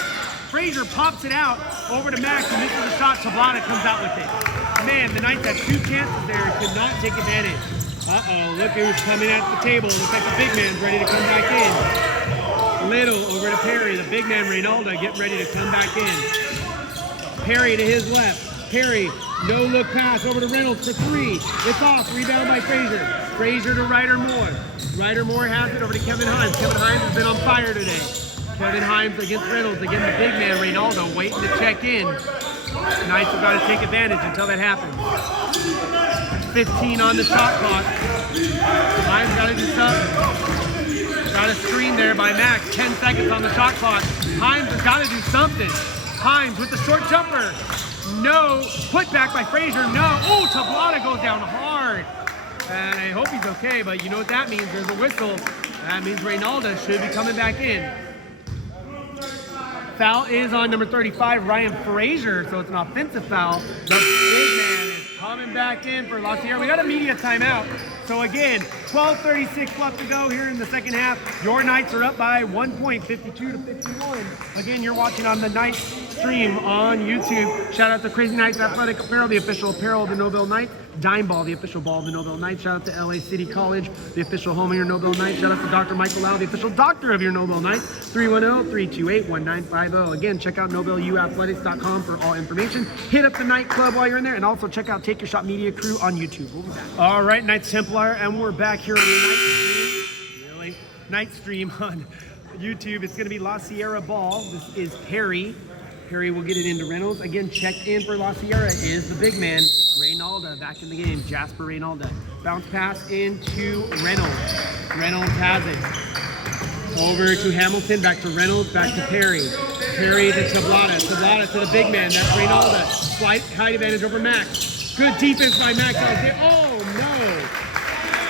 Frazier pops it out over to Max, and misses the shot. Tablata comes out with it. Man, the Knights had 2 chances there. Could not take advantage. Uh-oh, look who's coming at the table. Looks like the big man's ready to come back in. Little over to Perry. The big man, Reynaldo, getting ready to come back in. Perry to his left. Perry, no look pass over to Reynolds for 3. It's off. Rebound by Frazier. Frazier to Ryder Moore. Ryder Moore has it over to Kevin Hines. Kevin Hines has been on fire today. Kevin Hines against Reynolds. Again, the big man, Reynaldo, waiting to check in. Knights have got to take advantage until that happens. 15 on the shot clock. Hines got to do something. Got a screen there by Max. 10 seconds on the shot clock. Hines has got to do something. Hines with the short jumper. No. Put back by Frazier. No. Oh, Tablata goes down hard. And I hope he's okay, but you know what that means. There's a whistle. That means Reynaldo should be coming back in. Foul is on number 35, Ryan Frazier, so it's an offensive foul. The big man is coming back in for La Sierra. We got a media timeout. So again, 12:36 left to go here in the second half. Your Knights are up by 1 point, 52-51. Again, you're watching on the Knights stream on YouTube. Shout out to Crazy Knights Athletic Apparel, the official apparel of the Nobel Knights. Dime Ball, the official ball of the Nobel Knights. Shout out to LA City College, the official home of your Nobel Knights. Shout out to Dr. Michael Lau, the official doctor of your Nobel Knights. 310-328-1950. Again, check out NobelUathletics.com for all information. Hit up the Night Club while you're in there, and also check out Take Your Shot Media Crew on YouTube. We'll be back. All right, Knights Templar, and we're back here on the Night Stream. Really? Night Stream on YouTube. It's going to be La Sierra ball. This is Perry. Perry will get it into Reynolds. Again, checked in for La Sierra is the big man, Reynaldo, back in the game. Jasper Reynaldo. Bounce pass into Reynolds. Reynolds has it. Over to Hamilton, back to Reynolds, back to Perry. Perry to Tablata. Tablata to the big man. That's Reynaldo. Slight height advantage over Max. Good defense by Max. Oh, no.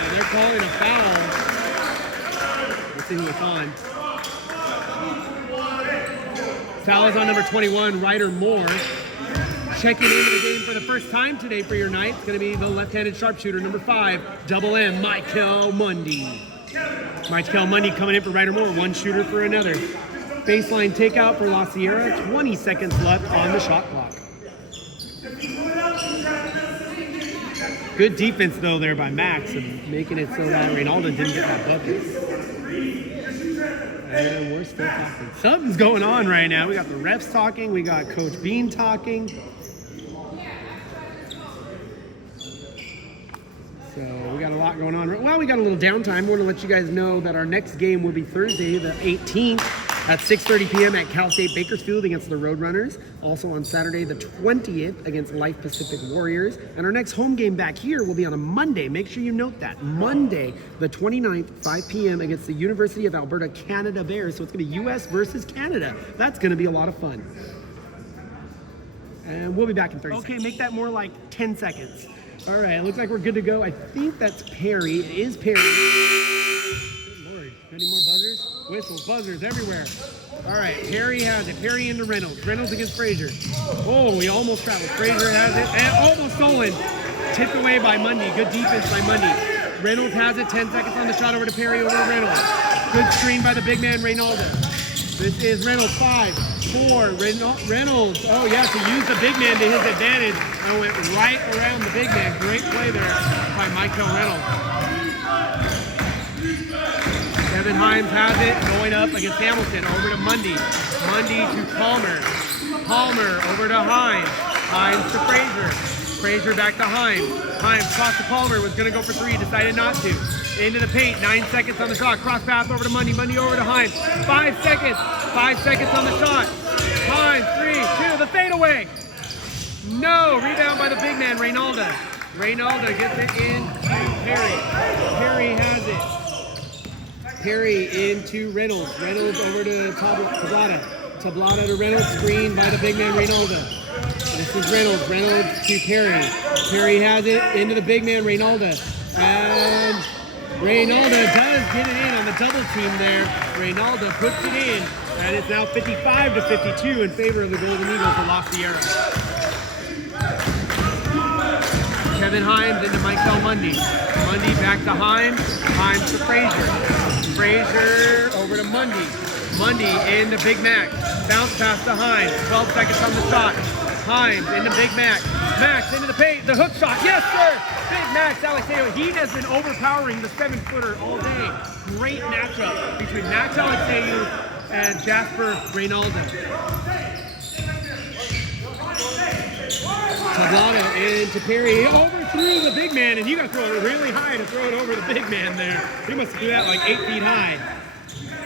And they're calling a foul. Let's see who it's on. Foul is on number 21, Ryder Moore. Checking into the game for the first time today for your Knights. It's going to be the left-handed sharpshooter, number 5, double M, Michael Mundy. Michael Mundy coming in for Ryder Moore, one shooter for another. Baseline takeout for La Sierra, 20 seconds left on the shot clock. Good defense, though, there by Max, and making it so that Reynaldo didn't get that bucket. And we're still talking. Something's going on right now. We got the refs talking. We got Coach Bean talking. So we got a lot going on. Well, we got a little downtime. We want to let you guys know that our next game will be Thursday, the 18th. At 6:30 p.m. at Cal State Bakersfield against the Roadrunners. Also on Saturday the 20th against Life Pacific Warriors. And our next home game back here will be on a Monday. Make sure you note that. Monday the 29th, 5 p.m. against the University of Alberta Canada Bears. So it's going to be U.S. versus Canada. That's going to be a lot of fun. And we'll be back in 30 seconds. Okay, make that more like 10 seconds. All right, looks like we're good to go. I think that's Perry. It is Perry. Good Lord, any more buzzers? Whistles, buzzers everywhere. All right, Perry has it. Perry into Reynolds. Reynolds against Frazier. Oh, we almost traveled. Frazier has it, and almost stolen. Tipped away by Mundy. Good defense by Mundy. Reynolds has it. 10 seconds on the shot over to Perry, over to Reynolds. Good screen by the big man, Reynaldo. This is Reynolds, 5, 4, Reynolds. Oh yes, he used the big man to his advantage and went right around the big man. Great play there by Michael Reynolds. Kevin Himes has it, going up against Hamilton, over to Mundy. Mundy to Palmer. Palmer over to Himes. Himes to Frazier. Frazier back to Himes. Himes cross to Palmer, was gonna go for 3, decided not to. Into the paint, 9 seconds on the shot. Cross pass over to Mundy. Mundy over to Himes. 5 seconds. 5 seconds on the shot. Himes, 3, 2, the fadeaway. No, rebound by the big man, Reynaldo. Reynaldo gets it into Perry. Perry has it. Perry into Reynolds. Reynolds over to Tablata. Tablata to Reynolds. Screen by the big man, Reynaldo. This is Reynolds. Reynolds to Perry. Perry has it into the big man, Reynaldo. And Reynaldo does get it in on the double team there. Reynaldo puts it in, and it's now 55-52 in favor of the Golden Eagles of La Sierra. Kevin Himes into Michael Mundy. Mundy back to Himes. Himes to Frazier. Frazier over to Mundy. Mundy into Big Mac. Bounce pass to Himes. 12 seconds on the shot. Himes into Big Mac. Max into the paint. The hook shot. Yes, sir! Big Max Alexeyev. He has been overpowering the 7-footer all day. Great matchup between Max Alexeyev and Jasper Reynaldo. Tablata into Perry. Overthrew the big man, and you got to throw it really high to throw it over the big man there. He must do that like 8 feet high.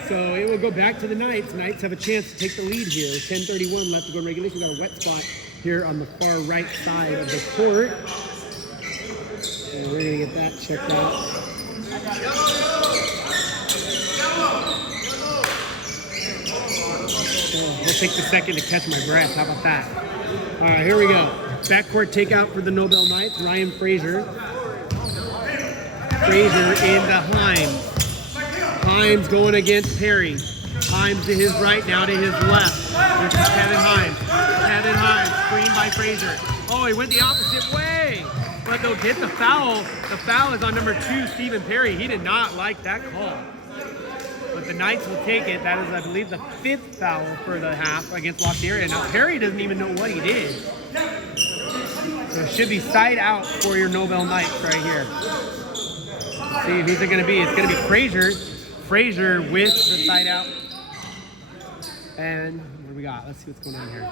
So it will go back to the Knights. Knights have a chance to take the lead here. 10:31 left to go in regulation. We've got a wet spot here on the far right side of the court. And we're going to get that checked out. Oh, we'll take the second to catch my breath. How about that? All right, here we go. Backcourt takeout for the Nobel Knights. Ryan Frazier. Frazier into Himes. Himes going against Perry. Himes to his right, now to his left. This is Kevin Himes. Kevin Himes, screened by Frazier. Oh, he went the opposite way. But they'll get the foul. The foul is on number 2, Stephen Perry. He did not like that call. But the Knights will take it. That is, I believe, the 5th foul for the half against La Sierra. Now, Perry doesn't even know what he did. So it should be side out for your Nobel Knights right here. Let's see who's it going to be. It's going to be Frazier. Frazier with the side out. And what do we got? Let's see what's going on here.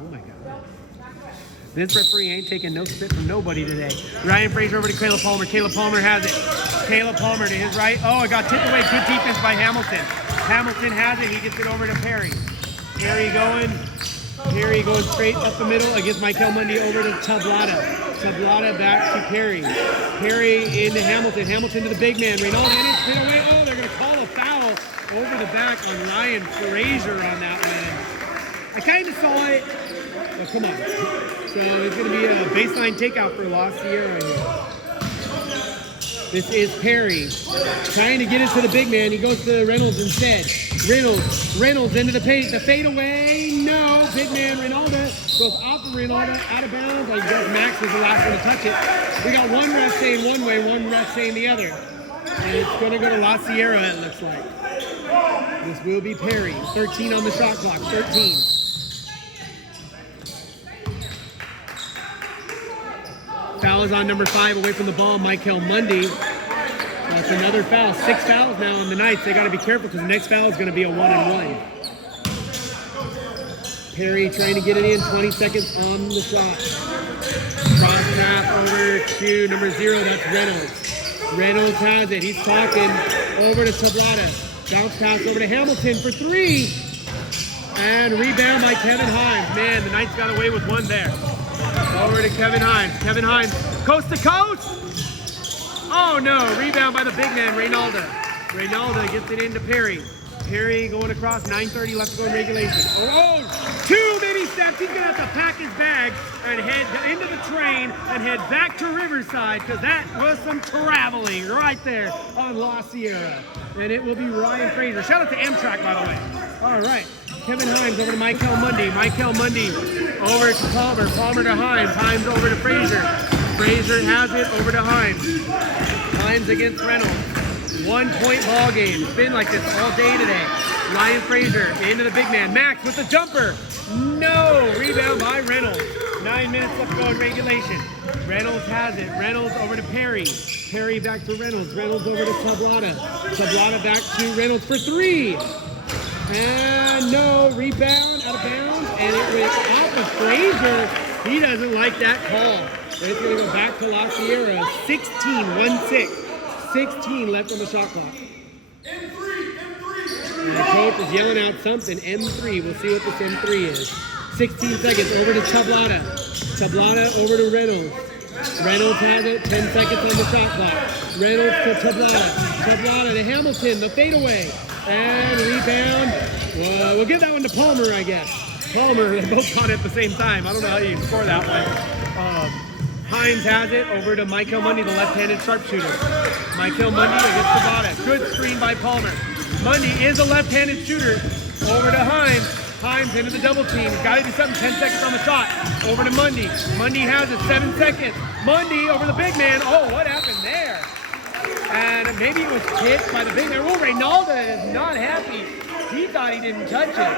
Oh my God. This referee ain't taking no spit from nobody today. Ryan Frazier over to Caleb Palmer. Caleb Palmer has it. Caleb Palmer to his right. Oh, it got tipped away. Good defense by Hamilton. Hamilton has it. He gets it over to Perry. Perry going straight up the middle against Michael Mundy over to Tablata. Tablata back to Perry. Perry into Hamilton. Hamilton to the big man. Reynaldo and it's put away. Oh, they're going to call a foul over the back on Ryan Frazier on that one. I kind of saw it. Oh, come on. So it's going to be a baseline takeout for La Sierra here. This is Perry trying to get it to the big man. He goes to Reynolds instead. Reynolds into the paint. The fadeaway. No. Big man Reynaldo goes off of Reynaldo, out of bounds. I guess Max was the last one to touch it. We got one ref saying one way, one ref saying the other. And it's going to go to La Sierra, it looks like. This will be Perry. 13 on the shot clock. 13. Foul is on number 5 away from the ball, Michael Mundy. That's another foul. 6 fouls now on the Knights. They got to be careful because the next foul is going to be a 1-and-1. Perry trying to get it in. 20 seconds on the shot. Cross pass over to number 0. That's Reynolds. Reynolds has it. He's talking over to Tablata. Bounce pass over to Hamilton for 3. And rebound by Kevin Hines. Man, the Knights got away with one there. Over to Kevin Hines. Kevin Hines, coast to coast. Oh no, rebound by the big man, Reynaldo. Reynaldo gets it into Perry. Perry going across, 9:30 left to go in regulation. Oh, too many steps. He's gonna have to pack his bag and head into the train and head back to Riverside, because that was some traveling right there on La Sierra. And it will be Ryan Fraser. Shout out to Amtrak, by the way. All right. Kevin Hines over to Michael Mundy. Michael Mundy over to Palmer. Palmer to Hines. Hines over to Fraser. Fraser has it over to Hines. Hines against Reynolds. 1 point ball game. It's been like this all day today. Ryan Fraser into the big man. Max with the jumper. No. Rebound by Reynolds. 9 minutes left to go in regulation. Reynolds has it. Reynolds over to Perry. Perry back to Reynolds. Reynolds over to Tablata. Tablata back to Reynolds for 3. And no, rebound, out of bounds, and it went off of Fraser. He doesn't like that call. It's going to go back to La Sierra. 16-1-6. 16 left on the shot clock. And the coach is yelling out something, M3. We'll see what this M3 is. 16 seconds, over to Tablata. Tablata over to Reynolds. Reynolds has it, 10 seconds on the shot clock. Reynolds to Tablata. Tablata to Hamilton, the fadeaway. And rebound. We'll give that one to Palmer, I guess. Palmer, they both caught it at the same time. I don't know how you score that one. Hines has it over to Michael Mundy, the left-handed sharpshooter. Michael Mundy against Tabata. Good screen by Palmer. Mundy is a left-handed shooter. Over to Hines. Hines into the double team. Got to do something. 10 seconds on the shot. Over to Mundy. Mundy has it. 7 seconds. Mundy over the big man. Oh, what happened there? And maybe it was hit by the big man. Oh, Reynaldo is not happy. He thought he didn't touch it.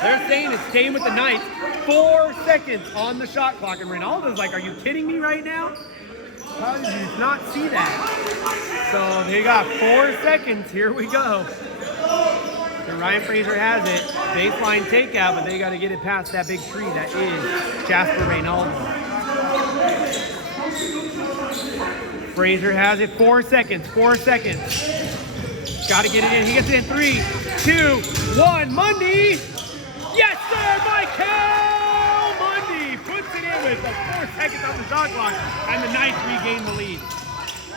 They're saying it's staying with the Knights. 4 seconds on the shot clock. And Reynaldo's like, are you kidding me right now? How did you not see that? So they got 4 seconds. Here we go. And Ryan Fraser has it. Baseline takeout, but they got to get it past that big tree that is Jasper Reynaldo. Fraser has it. 4 seconds. 4 seconds. Got to get it in. He gets it in 3, 2, 1. Mundy. Yes, sir. Michael Mundy puts it in with 4 seconds on the shot clock, and the Knights regain the lead.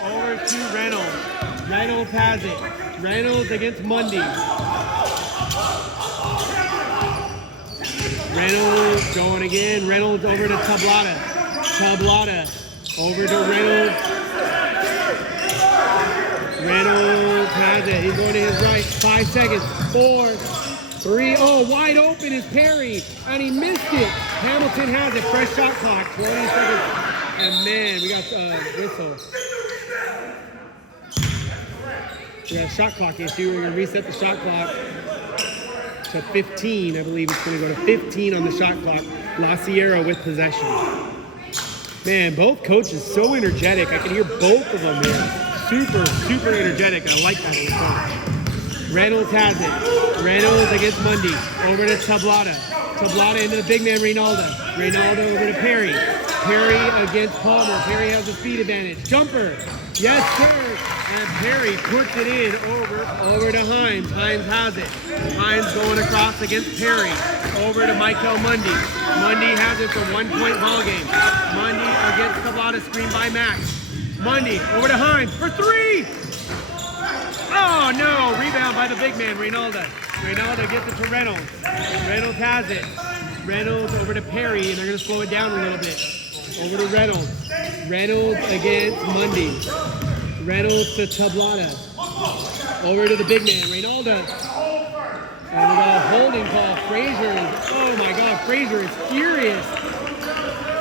Over to Reynolds. Reynolds has it. Reynolds against Mundy. Reynolds going again. Reynolds over to Tablata. Tablata over to Reynolds. Reynolds has it. He's going to his right. 5 seconds. 4, 3. Oh, wide open is Perry. And he missed it. Hamilton has it. Fresh shot clock. 20 seconds. And man, we got whistle. We got a shot clock issue. We're going to reset the shot clock to 15. I believe it's going to go to 15 on the shot clock. La Sierra with possession. Man, both coaches so energetic. I can hear both of them here. Super, super energetic. I like that in the coach. Reynolds has it. Reynolds against Mundy. Over to Tablata. Tablata into the big man, Reynaldo. Reynaldo over to Perry. Perry against Palmer. Perry has the speed advantage. Jumper. Yes, sir. And Perry puts it in over to Hines. Hines has it. Hines going across against Perry. Over to Michael Mundy. Mundy has it for 1 point ball game. Mundy against Tablata, screen by Max. Mundy over to Hines for 3. Oh no, rebound by the big man, Reynaldo. Reynaldo gets it to Reynolds. Reynolds has it. Reynolds over to Perry, and they're going to slow it down a little bit. Over to Reynolds. Reynolds against Mundy. Reynolds to Tablata. Over to the big man, Reynaldo. And we got a holding call. Fraser is, oh my God, Fraser is furious.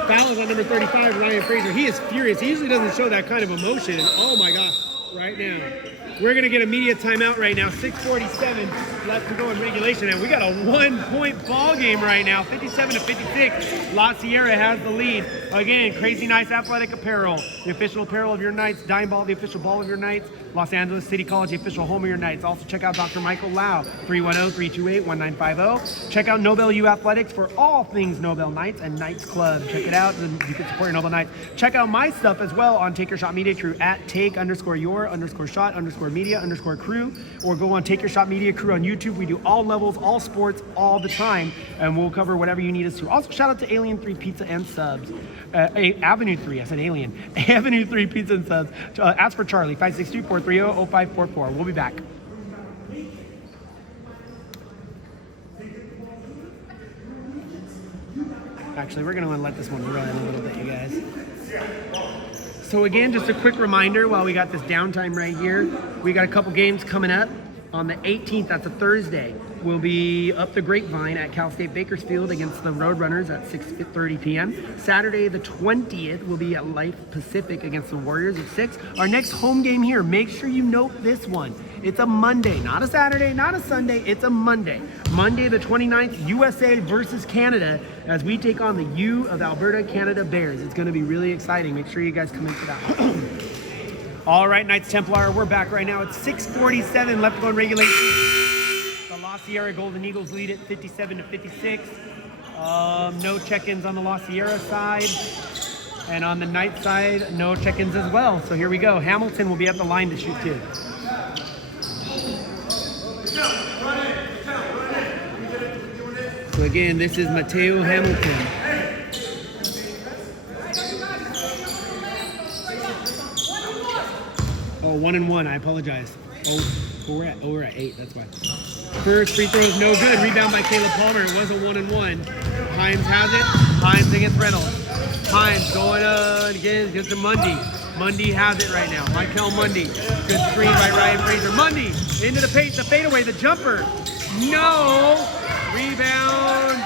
Foul is on number 35, Ryan Fraser. He is furious. He usually doesn't show that kind of emotion. Oh my gosh, right now. We're going to get immediate timeout right now. 6:47 left to go in regulation. And we got a 1 point ball game right now. 57-56. La Sierra has the lead. Again, Crazy Nice Athletic Apparel. The official apparel of your Knights. Dime Ball, the official ball of your Knights. Los Angeles City College, the official home of your Knights. Also check out Dr. Michael Lau. 310-328-1950. Check out Nobel U Athletics for all things Nobel Knights and Knights Club. Check it out. You can support your Nobel Knights. Check out my stuff as well on Take Your Shot Media Crew at take_your_. _shot_media_crew, or go on Take Your Shot Media Crew on YouTube. We do all levels, all sports, all the time, and we'll cover whatever you need us to. Also, shout out to Alien 3 Pizza and Subs. Avenue 3, I said Alien. Avenue 3 Pizza and Subs. Ask for Charlie, 562-430-0544. We'll be back. Actually, we're gonna want to let this one run a little bit, you guys. So again, just a quick reminder while we got this downtime right here, we got a couple games coming up. On the 18th, that's a Thursday, we'll be up the Grapevine at Cal State Bakersfield against the Roadrunners at 6:30 p.m. Saturday, the 20th, we'll be at Life Pacific against the Warriors at 6. Our next home game here, make sure you note this one. It's a Monday, not a Saturday, not a Sunday, it's a Monday. Monday the 29th, USA versus Canada, as we take on the U of Alberta Canada Bears. It's gonna be really exciting. Make sure you guys come in for that. All right, Knights Templar, we're back right now. It's 6:47 left to go in regulation. The La Sierra Golden Eagles lead it 57-56. No check-ins on the La Sierra side. And on the Knights side, no check-ins as well. So here we go. Hamilton will be at the line to shoot too. So again, this is Mateo Hamilton. Oh, 1-1, I apologize. We're at 8, that's why. First free throw is no good. Rebound by Caleb Palmer. It was a 1-1. Himes has it. Himes against Reynolds. Himes going again against the Mundy. Mundy has it right now. Michael Mundy. Good screen by Ryan Fraser. Mundy into the paint, the fadeaway, the jumper. No. Rebound.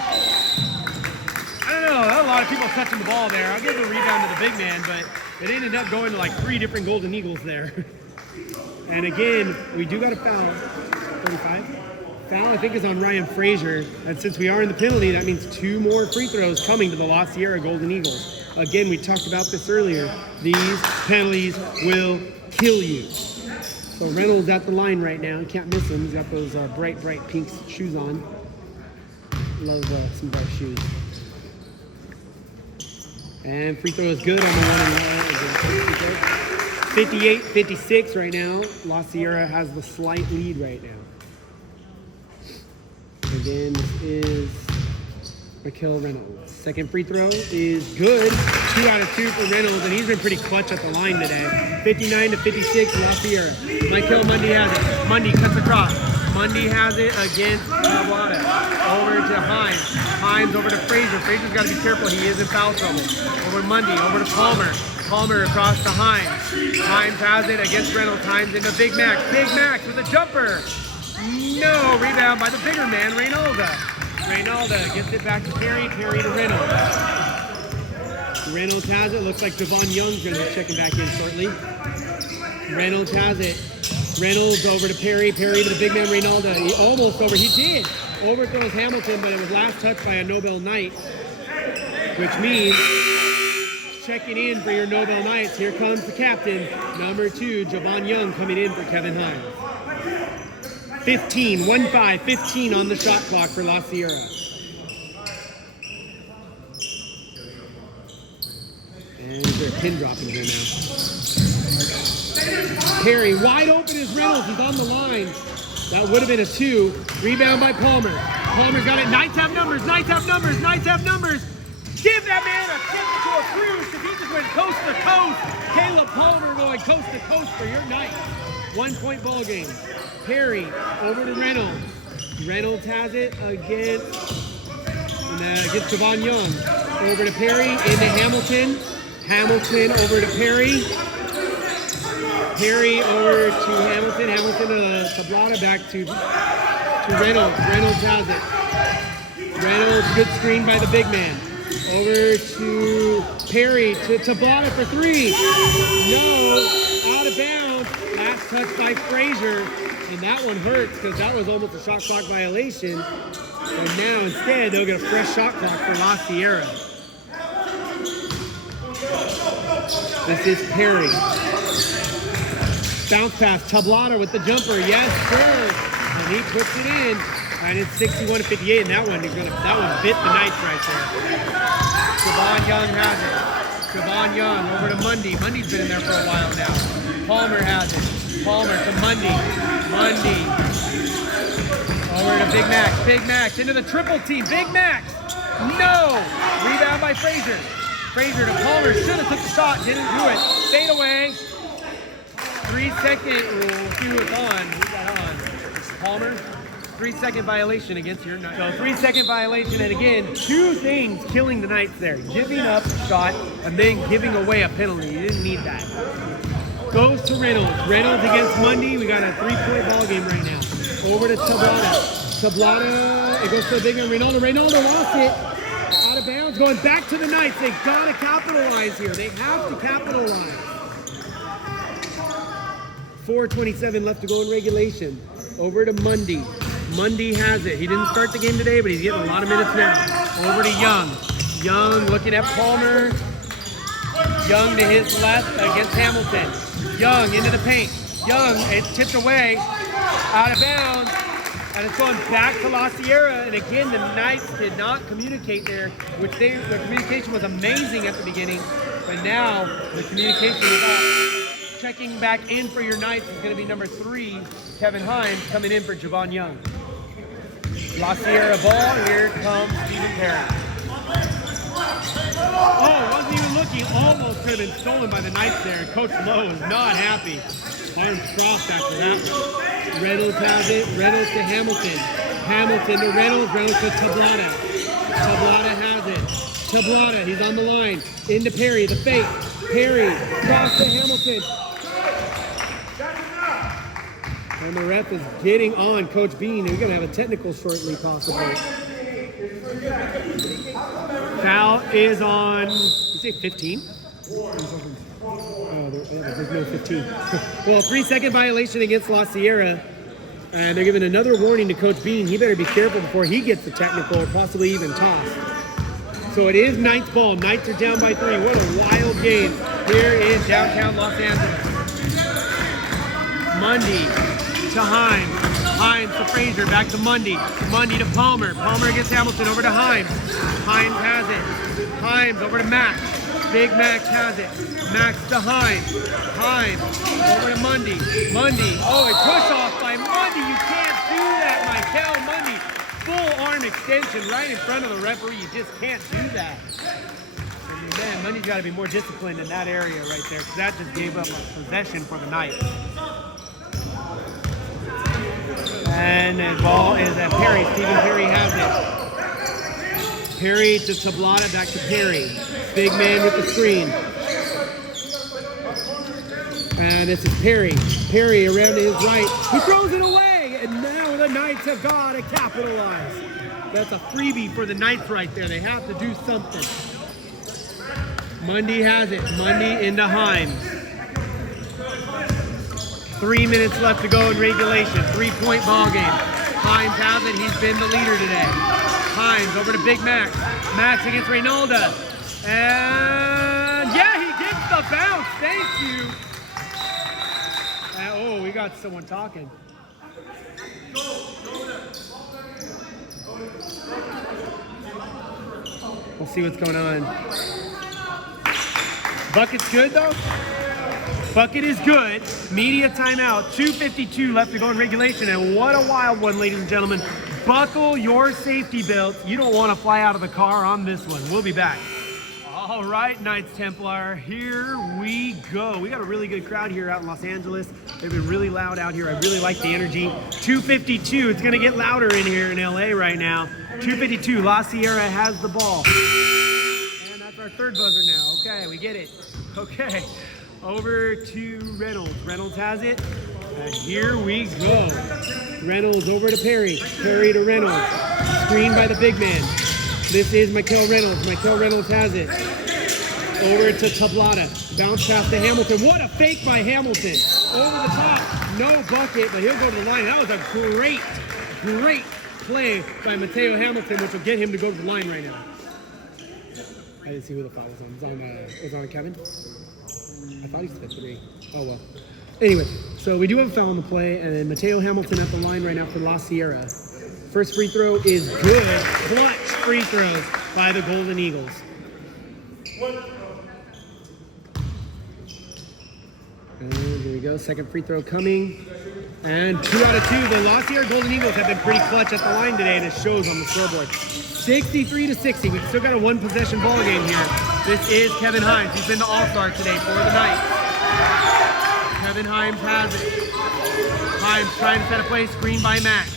I don't know. A lot of people touching the ball there. I'll give the rebound to the big man, but it ended up going to like 3 different Golden Eagles there. And again, we do got a foul. 35. Foul, I think, is on Ryan Fraser. And since we are in the penalty, that means 2 more free throws coming to the La Sierra Golden Eagles. Again, we talked about this earlier. These penalties will kill you. So Reynolds at the line right now. You can't miss him. He's got those bright pink shoes on. Love some bright shoes. And free throw is good on the 1-1. 58-56 right now. La Sierra has the slight lead right now. Again, this is Michael Reynolds. Second free throw is good. 2 out of 2 for Reynolds, and he's been pretty clutch at the line today. 59-56, La Sierra. Michael Mundy has it. Mundy cuts across. Mundy has it against Tablada. Over to Himes. Himes over to Fraser. Fraser's got to be careful. He is in foul trouble. Over Mundy. Over to Palmer. Palmer across to Himes. Himes has it against Reynolds. Himes into Big Mac. Big Mac with a jumper. No. Rebound by the bigger man, Reynolda. Reynolda gets it back to Perry. Perry to Reynolds. Reynolds has it. Looks like Devon Young's going to be checking back in shortly. Reynolds has it. Reynolds over to Perry. Perry to the big man, Reynolda. He almost over. He did. Overthrows Hamilton, but it was last touched by a Nobel Knight, which means checking in for your Nobel Knights. Here comes the captain, number 2, Javon Young, coming in for Kevin Himes. 15 on the shot clock for La Sierra. And they're pin dropping here now. Perry, wide open is Reynolds. He's on the line. That would have been a 2. Rebound by Palmer. Palmer's got it. Knights have numbers. Knights have numbers. Knights have numbers. Give that man a chance to a cruise because he just went coast to coast. Caleb Palmer going coast to coast for your Knights. 1-point ball game. Perry over to Reynolds. Reynolds has it against Javon Young. Over to Perry, into Hamilton. Hamilton over to Perry. Perry over to Hamilton. Hamilton to Tablada, back to Reynolds. Reynolds has it. Reynolds, good screen by the big man. Over to Perry, to Tablada for 3. No, out of bounds. Last touch by Frazier. And that one hurts because that was almost a shot clock violation. And now instead, they'll get a fresh shot clock for La Sierra. This is Perry. Bounce pass, Tablada with the jumper, yes sir. And he puts it in. And it's 61-58, and that one bit the Knights right there. Javon Young has it. Javon Young over to Mundy. Mundy's been in there for a while now. Palmer has it. Palmer to Mundy. Mundy. Over to Big Max. Big Max into the triple team. Big Max. No. Rebound by Frazier. Frazier to Palmer. Should have took the shot. Didn't do it. Fade away. 3-second rule. See who it's on. Who's that on? Palmer. 3-second violation against your Knights. So 3-second violation, and again, 2 things killing the Knights there. Giving up a shot and then giving away a penalty. You didn't need that. Goes to Reynolds. Reynolds against Mundy. We got a 3-point ball game right now. Over to Tablata. Tablata, it goes to the big man, Reynolds. Reynolds lost it. Out of bounds, going back to the Knights. They gotta capitalize here. They have to capitalize. 4:27 left to go in regulation. Over to Mundy. Mundy has it. He didn't start the game today, but he's getting a lot of minutes now. Over to Young. Young looking at Palmer. Young to his left against Hamilton. Young into the paint. Young, it's tipped away. Out of bounds. And it's going back to La Sierra. And again, the Knights did not communicate there, which their communication was amazing at the beginning. But now the communication is off. Checking back in for your Knights is going to be number 3, Kevin Hines, coming in for Javon Young. La Sierra ball, here comes Stephen Perry. Oh, wasn't even looking, almost could have been stolen by the Knights there. Coach Lowe is not happy. Arms crossed after that one. Reynolds has it, Reynolds to Hamilton. Hamilton to Reynolds, Reynolds to Tablata. Tablata has it. Tablata, he's on the line. Into Perry, the fake. Perry, cross to Hamilton. And the ref is getting on Coach Bean. We're going to have a technical shortly, possibly. Foul is on, you say 15? Oh, there's no 15. Well, 3-second violation against La Sierra. And they're giving another warning to Coach Bean. He better be careful before he gets the technical or possibly even tossed. So it is Knights ball. Knights are down by 3. What a wild game here in downtown Los Angeles. Mundy to Himes. Himes to Frazier. Back to Mundy. Mundy to Palmer. Palmer against Hamilton. Over to Himes. Himes has it. Himes over to Max. Big Max has it. Max to Himes. Himes over to Mundy. Mundy. Oh, a push off by Mundy. You can't do that, Michael Mundy. Full arm extension right in front of the referee. You just can't do that. And man, Mundy's got to be more disciplined in that area right there, because that just gave up a possession for the Knights. And the ball is at Perry. Stephen Perry has it. Perry to Tablata, back to Perry. Big man with the screen. And this is Perry. Perry around to his right. He throws it away, and now the Knights have got to capitalize. That's a freebie for the Knights right there. They have to do something. Mundy has it. Mundy into Himes. 3 minutes left to go in regulation. 3-point ball game. Himes has it. He's been the leader today. Himes over to Big Max. Max against Reynolda. And yeah, he gets the bounce. Thank you. Oh, we got someone talking. We'll see what's going on. Bucket's good though? Bucket is good. Media timeout. 2:52 left to go in regulation. And what a wild one, ladies and gentlemen. Buckle your safety belt. You don't want to fly out of the car on this one. We'll be back. All right, Knights Templar, here we go. We got a really good crowd here out in Los Angeles. They've been really loud out here. I really like the energy. 2:52, it's gonna get louder in here in LA right now. 2:52, La Sierra has the ball. And that's our third buzzer now. Okay, we get it. Okay, over to Reynolds. Reynolds has it, and here we go. Reynolds over to Perry. Perry to Reynolds. Screen by the big man. This is Michael Reynolds. Michael Reynolds has it. Over to Tablata. Bounce pass to Hamilton. What a fake by Hamilton. Over the top. No bucket, but he'll go to the line. That was a great play by Mateo Hamilton, which will get him to go to the line right now. I didn't see who the foul was on. It was on Kevin? I thought he said 3. Oh, well. Anyway, so we do have a foul on the play, and then Mateo Hamilton at the line right now for La Sierra. First free throw is good. Clutch free throws by the Golden Eagles. And Here we go, second free throw coming. And 2 out of 2. The La Sierra Golden Eagles have been pretty clutch at the line today, and it shows on the scoreboard. 63-60. We've still got a 1-possession ball game here. This is Kevin Himes. He's been the All-Star today for the night. Kevin Himes has it. Himes trying to set a play, screen by Max.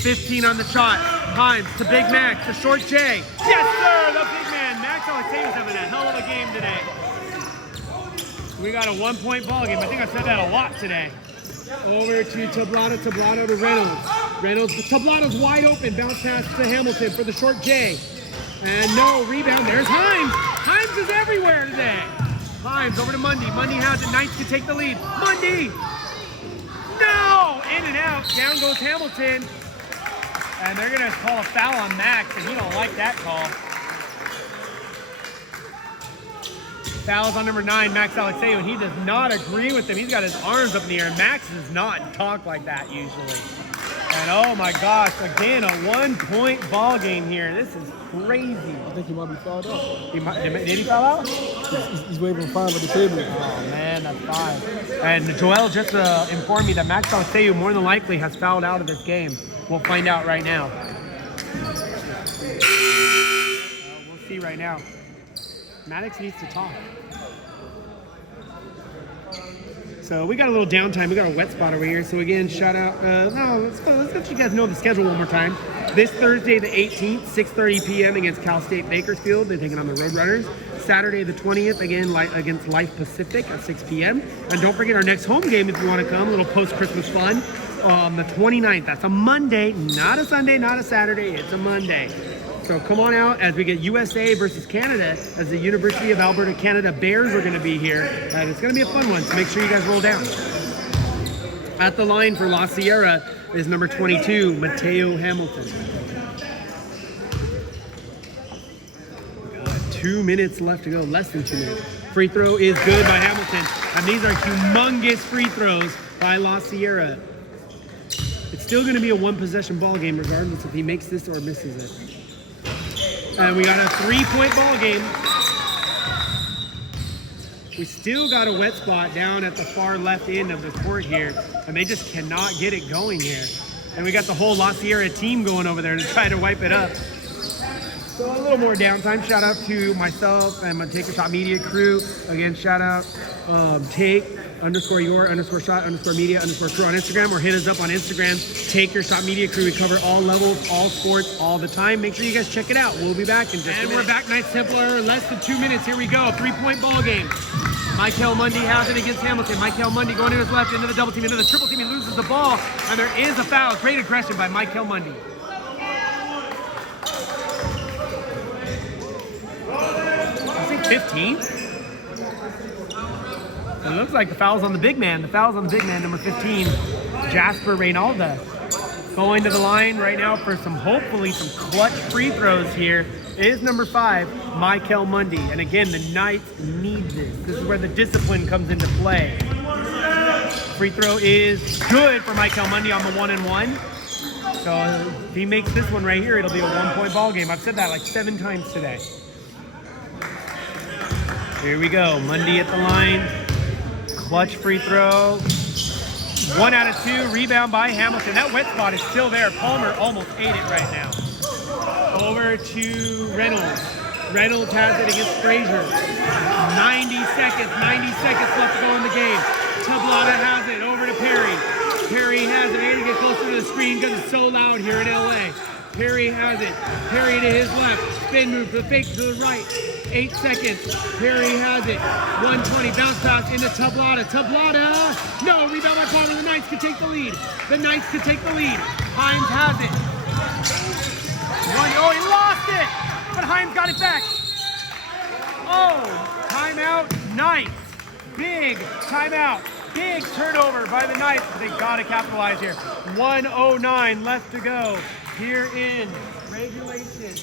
15 on the shot. Himes to Big Max, the short J. Yes, sir, the big man. Max Alexei's having a hell of a game today. We got a 1-point ball game. I think I said that a lot today. Over to Tablata to Reynolds. Tablata's wide open. Bounce pass to Hamilton for the short J. And no rebound. There's Himes. Himes is everywhere today. Himes over to Mundy. Mundy has it. Knights can take the lead. Mundy! No! In and out. Down goes Hamilton. And they're going to call a foul on Max, and he don't like that call. Foul's on number 9, Max Alexeu, and he does not agree with him. He's got his arms up in the air. Max does not talk like that usually. And oh my gosh, again, a 1-point ball game here. This is crazy. I think he might be fouled out. Did he foul out? He's waving 5 at the table. Oh man, that's 5. And Joel just informed me that Max Alexeu more than likely has fouled out of this game. We'll find out right now. We'll see right now. Maddox needs to talk. So we got a little downtime. We got a wet spot over here. So again, shout out. Let's let you guys know the schedule one more time. This Thursday, the 18th, 6:30 p.m. against Cal State Bakersfield. They're taking on the Roadrunners. Saturday, the 20th, again against Life Pacific at 6 p.m. And don't forget our next home game if you want to come. A little post-Christmas fun. The 29th. That's a Monday, not a Sunday, not a Saturday. It's a Monday. So come on out as we get USA versus Canada, as the University of Alberta Canada Bears are going to be here. And it's going to be a fun one, so make sure you guys roll down. At the line for La Sierra is number 22, Mateo Hamilton. 2 minutes left to go, less than 2 minutes. Free throw is good by Hamilton. And these are humongous free throws by La Sierra. It's still going to be a 1-possession ball game regardless if he makes this or misses it. And we got a 3-point ball game. We still got a wet spot down at the far left end of the court here, and they just cannot get it going here. And we got the whole La Sierra team going over there to try to wipe it up. So a little more downtime. Shout out to myself and my Take a Shot Media crew. Again, shout out take_your_shot_media_crew on Instagram, or hit us up on Instagram. Take Your Shot Media Crew. We cover all levels, all sports, all the time. Make sure you guys check it out. We'll be back in just a minute. And we're back, Knights Templar. Less than 2 minutes. Here we go. 3-point ball game. Michael Mundy has it against Hamilton. Michael Mundy going to his left, into the double team, into the triple team. He loses the ball, and there is a foul. Great aggression by Michael Mundy. I think 15. It looks like the foul's on the big man. The foul's on the big man, number 15, Jasper Reynalda. Going to the line right now for hopefully some clutch free throws here is number 5, Michael Mundy. And again, the Knights need this. This is where the discipline comes into play. Free throw is good for Michael Mundy on the 1-and-1. So if he makes this one right here, it'll be a 1-point ball game. I've said that like 7 times today. Here we go. Mundy at the line. Clutch free throw. 1 out of 2. Rebound by Hamilton. That wet spot is still there. Palmer almost ate it right now. Over to Reynolds. Reynolds has it against Frazier. 90 seconds left to go in the game. Tablata has it over to Perry. Perry has it. I need to get closer to the screen because it's so loud here in LA. Perry has it. Perry to his left. Spin move to the fake to the right. 8 seconds. Perry has it. 120. Bounce pass into Tablata. Tablata. No. Rebound by Palmer. The Knights can take the lead. The Knights can take the lead. Himes has it. Oh, he lost it. But Himes got it back. Oh, timeout. Knights. Big timeout. Big turnover by the Knights. They got to capitalize here. 1:09 left to go here in regulation.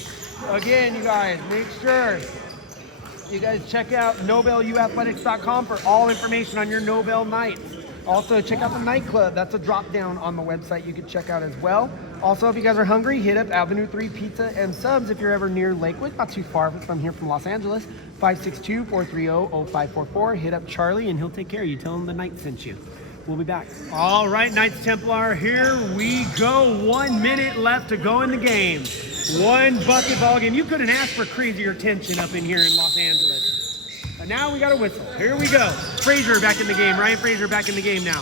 Again, you guys, make sure you guys check out NobelUathletics.com for all information on your Nobel Knights. Also, check out the nightclub. That's a drop down on the website you can check out as well. Also, if you guys are hungry, hit up Avenue 3 Pizza and Subs if you're ever near Lakewood. Not too far from here from Los Angeles. 562-430-0544. Hit up Charlie and he'll take care of you. Tell him the Knights sent you. We'll be back. All right, Knights Templar, here we go. 1 minute left to go in the game. One bucket ball game. You couldn't ask for crazier tension up in here in Los Angeles. But now we got a whistle. Here we go. Frazier back in the game. Ryan Frazier back in the game now.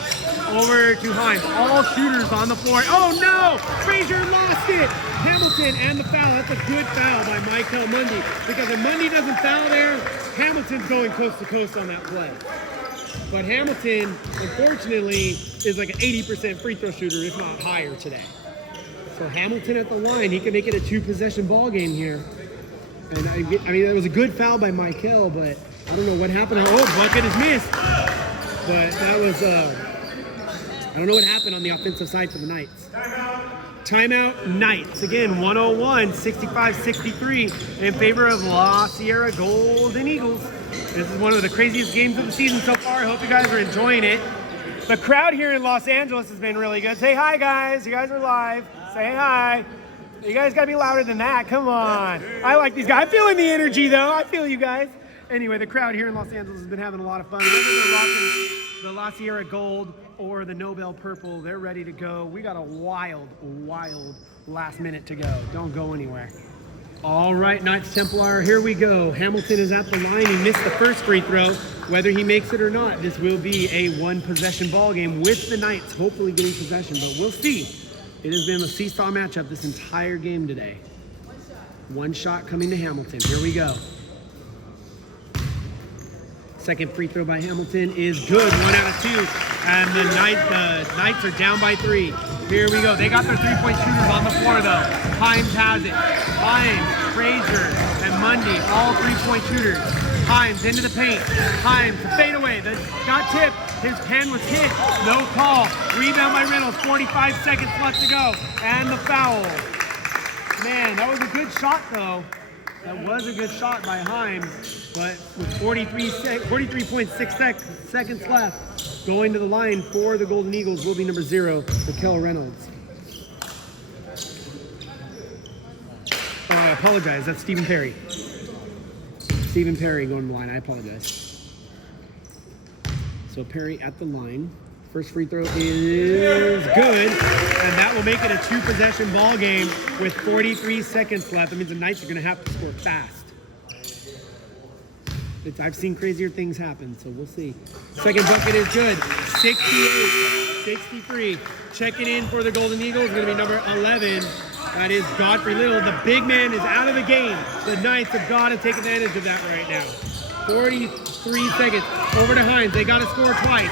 Over to Himes. All shooters on the floor. Oh no! Frazier lost it! Hamilton and the foul. That's a good foul by Michael Mundy. Because if Mundy doesn't foul there, Hamilton's going coast to coast on that play. But Hamilton, unfortunately, is like an 80% free throw shooter, if not higher today. So Hamilton at the line, he can make it a 2-possession ball game here. And I mean, that was a good foul by Michael, but I don't know what happened. Oh, bucket is missed. But that was, I don't know what happened on the offensive side for the Knights. Timeout, Knights. Again, 101-65-63 in favor of La Sierra Golden Eagles. This is one of the craziest games of the season so far. I hope you guys are enjoying it. The crowd here in Los Angeles has been really good. Say hi, guys. You guys are live. Say hi. You guys got to be louder than that. Come on. I like these guys. I'm feeling the energy, though. I feel you guys. Anyway, the crowd here in Los Angeles has been having a lot of fun. Whether they're rocking the La Sierra Gold or the Nobel Purple, they're ready to go. We got a wild last minute to go. Don't go anywhere. All right, Knights Templar, here we go. Hamilton is at the line. He missed the first free throw. Whether he makes it or not, this will be a 1-possession ball game with the Knights hopefully getting possession, but we'll see. It has been a seesaw matchup this entire game today. One shot coming to Hamilton. Here we go. Second free throw by Hamilton is good. 1 out of 2. And the Knights are down by 3. Here we go. They got their 3-point shooters on the floor, though. Himes has it. Himes, Frazier, and Mundy, all 3-point shooters. Himes into the paint. Himes, fadeaway. Got tipped. His pen was hit. No call. Rebound by Reynolds. 45 seconds left to go. And the foul. Man, that was a good shot, though. That was a good shot by Himes. But with 43.6 seconds left, going to the line for the Golden Eagles will be number 0, Mikel Reynolds. Oh, I apologize. That's Stephen Perry. Stephen Perry going to the line. I apologize. So Perry at the line. First free throw is good, and that will make it a 2-possession ball game with 43 seconds left. That means the Knights are going to have to score fast. I've seen crazier things happen, so we'll see. Second bucket is good. 68-63. Checking in for the Golden Eagles is going to be number 11. That is Godfrey Little. The big man is out of the game. The Knights have got to take advantage of that right now. 43 seconds. Over to Himes. They got to score twice.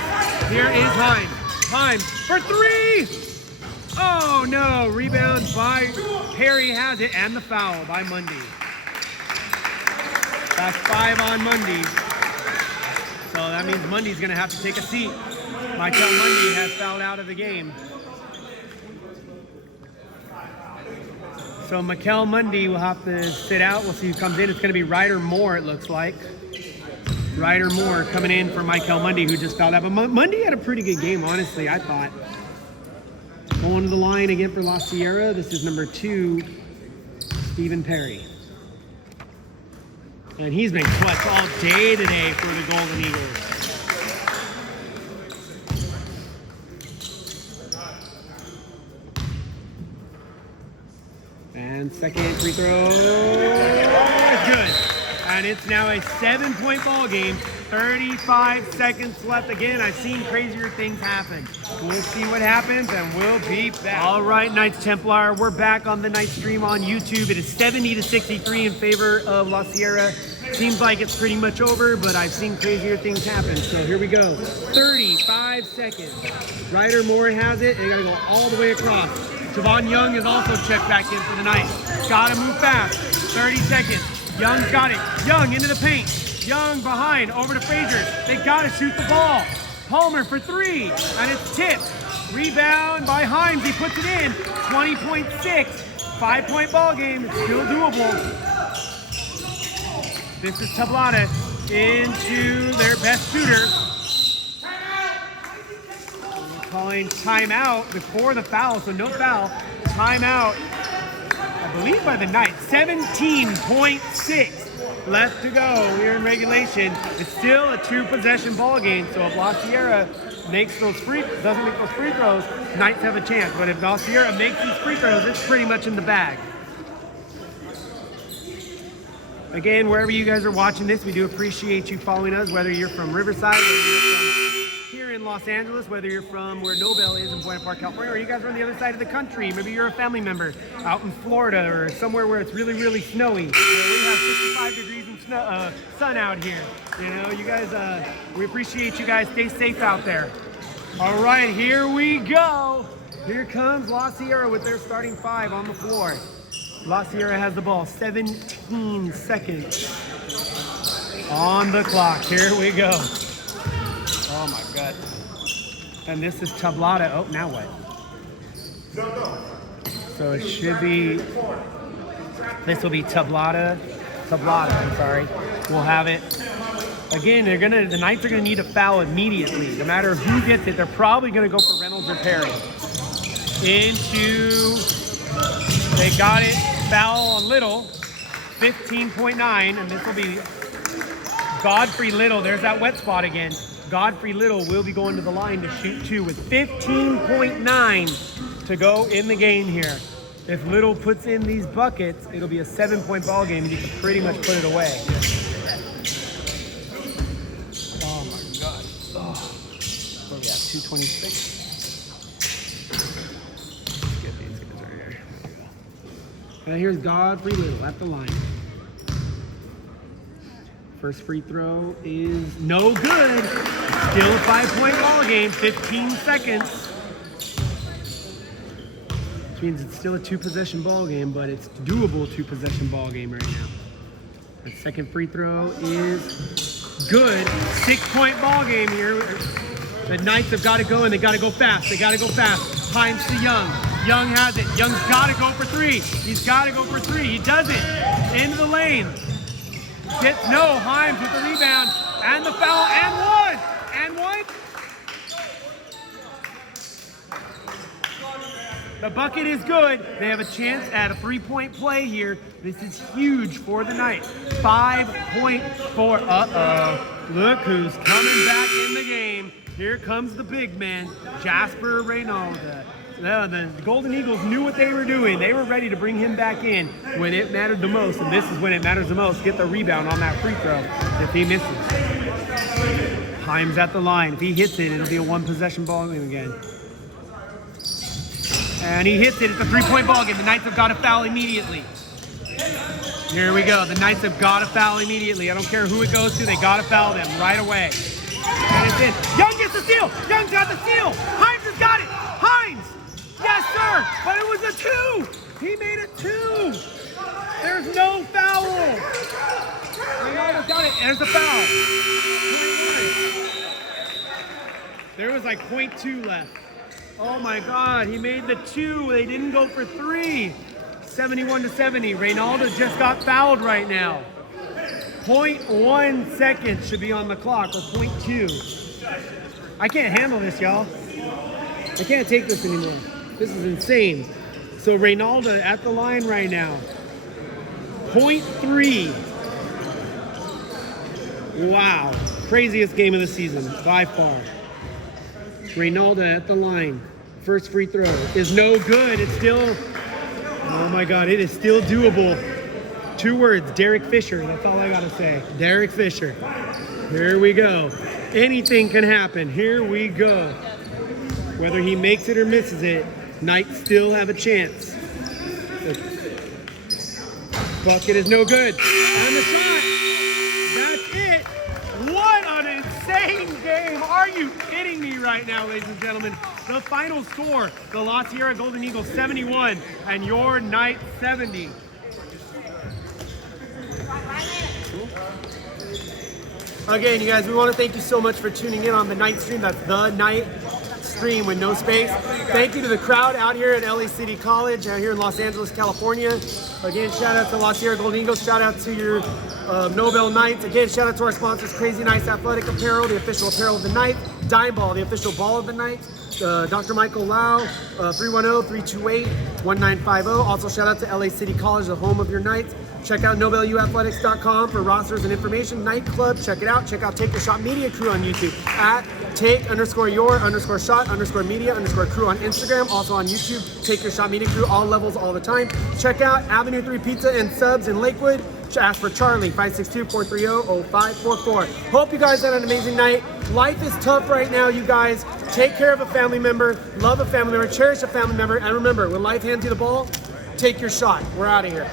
Here is Himes. Himes for 3! Oh, no. Rebound by Perry has it, and the foul by Mundy. That's 5 on Mundy. So that means Mundy's going to have to take a seat. Michael Mundy has fouled out of the game. So Mikel Mundy will have to sit out. We'll see who comes in. It's going to be Ryder Moore, it looks like. Ryder Moore coming in for Mikel Mundy, who just fouled out. But Mundy had a pretty good game, honestly, I thought. Going to the line again for La Sierra. This is number 2, Stephen Perry. And he's been clutch all day today for the Golden Eagles. And second free throw is good. And it's now a 7-point ball game. 35 seconds left. Again, I've seen crazier things happen. We'll see what happens, and we'll be back. All right, Knights Templar, we're back on the Knights stream on YouTube. It is 70-63 in favor of La Sierra. Seems like it's pretty much over, but I've seen crazier things happen. So here we go. 35 seconds. Ryder Moore has it. They got to go all the way across. Javon Young is also checked back in for the Knights. Got to move fast. 30 seconds. Young's got it. Young into the paint. Young behind, over to Frazier. They got to shoot the ball. Palmer for 3, and it's tipped. Rebound by Himes. He puts it in. 20.6. 5-point ball game. It's still doable. This is Tablada into their best shooter. We're calling timeout before the foul, so no foul. Timeout, I believe, by the Knights. 17.6. left to go. We're in regulation. It's still a 2-possession ball game. So if La Sierra doesn't make those free throws, Knights have a chance. But if La Sierra makes these free throws, it's pretty much in the bag. Again, wherever you guys are watching this, we do appreciate you following us, whether you're from Riverside, whether you're from here in Los Angeles, whether you're from where Nobel is in Buena Park, California, or you guys are on the other side of the country. Maybe you're a family member out in Florida or somewhere where it's really, really snowy. We have 65 degrees and sun out here. You know, you guys, we appreciate you guys. Stay safe out there. All right, here we go. Here comes La Sierra with their starting 5 on the floor. La Sierra has the ball, 17 seconds on the clock. Here we go. Oh my God. And this is Tablada. Oh, now what? So it should be, this will be Tablada, I'm sorry. We'll have it. Again, the Knights are gonna need a foul immediately. No matter who gets it, they're probably gonna go for Reynolds or Perry. They got it. Foul on Little, 15.9, and this will be Godfrey Little. There's that wet spot again. Godfrey Little will be going to the line to shoot 2 with 15.9 to go in the game here. If Little puts in these buckets, it'll be a 7-point ball game, and you can pretty much put it away. Oh my God. Oh. What are we at, 226? Here's Godfrey Little at the line. First free throw is no good. Still a 5-point ball game, 15 seconds. Which means it's still a 2-possession ball game, but it's doable 2-possession ball game right now. The second free throw is good. 6-point ball game here. The Knights have got to go, and they got to go fast. They got to go fast. Himes to Young. Young has it. Young's got to go for 3. He's got to go for 3. He does it. Into the lane. Himes with the rebound. And the foul. And one. The bucket is good. They have a chance at a 3-point play here. This is huge for the Knights. 5.4. Uh-oh. Look who's coming back in the game. Here comes the big man, Jasper Reynolds. The Golden Eagles knew what they were doing. They were ready to bring him back in when it mattered the most, and this is when it matters the most. Get the rebound on that free throw if he misses. Himes at the line. If he hits it, it'll be a 1-possession ball game again. And he hits it. It's a 3-point ball game. The Knights have got to foul immediately. Here we go. The Knights have got to foul immediately. I don't care who it goes to. They got to foul them right away. And it's in. Young gets the steal. Young's got the steal. Himes has got it. Himes. Yes, sir. But it was a 2. He made it 2. There's no foul. Ronaldo's got it. There's the foul. 21. There was like 0.2 left. Oh my God. He made the 2. They didn't go for 3. 71-70. Reynaldo just got fouled right now. 0.1 seconds should be on the clock, or 0.2. I can't handle this, y'all. I can't take this anymore. This is insane. So Reynaldo at the line right now. 0.3. Wow. Craziest game of the season, by far. Reynaldo at the line. First free throw is no good. It's still, oh my God, it is still doable. 2 words, Derek Fisher. That's all I gotta say. Derek Fisher. Here we go. Anything can happen. Here we go. Whether he makes it or misses it, Knights still have a chance. The bucket is no good. And the shot. That's it. What an insane game. Are you kidding me right now, ladies and gentlemen? The final score, the La Sierra Golden Eagles 71 and your Knights 70. Again, you guys, we want to thank you so much for tuning in on the night stream. That's the night stream with no space. Thank you to the crowd out here at LA City College, out here in Los Angeles, California. Again, shout out to La Sierra Golden Eagles. Shout out to your Nobel Knights. Again, shout out to our sponsors, Crazy Nice Athletic Apparel, the official apparel of the night. Dime Ball, the official ball of the night. Dr. Michael Lau, 310-328-1950. Also, shout out to LA City College, the home of your Knights. Check out NobelUathletics.com for rosters and information. Nightclub, check it out. Check out Take Your Shot Media Crew on YouTube at take_your_shot_media_crew on Instagram. Also on YouTube, Take Your Shot Media Crew, all levels, all the time. Check out Avenue 3 Pizza and Subs in Lakewood. Ask for Charlie, 562-430-0544. Hope you guys had an amazing night. Life is tough right now, you guys. Take care of a family member, love a family member, cherish a family member, and remember, when life hands you the ball, take your shot. We're out of here.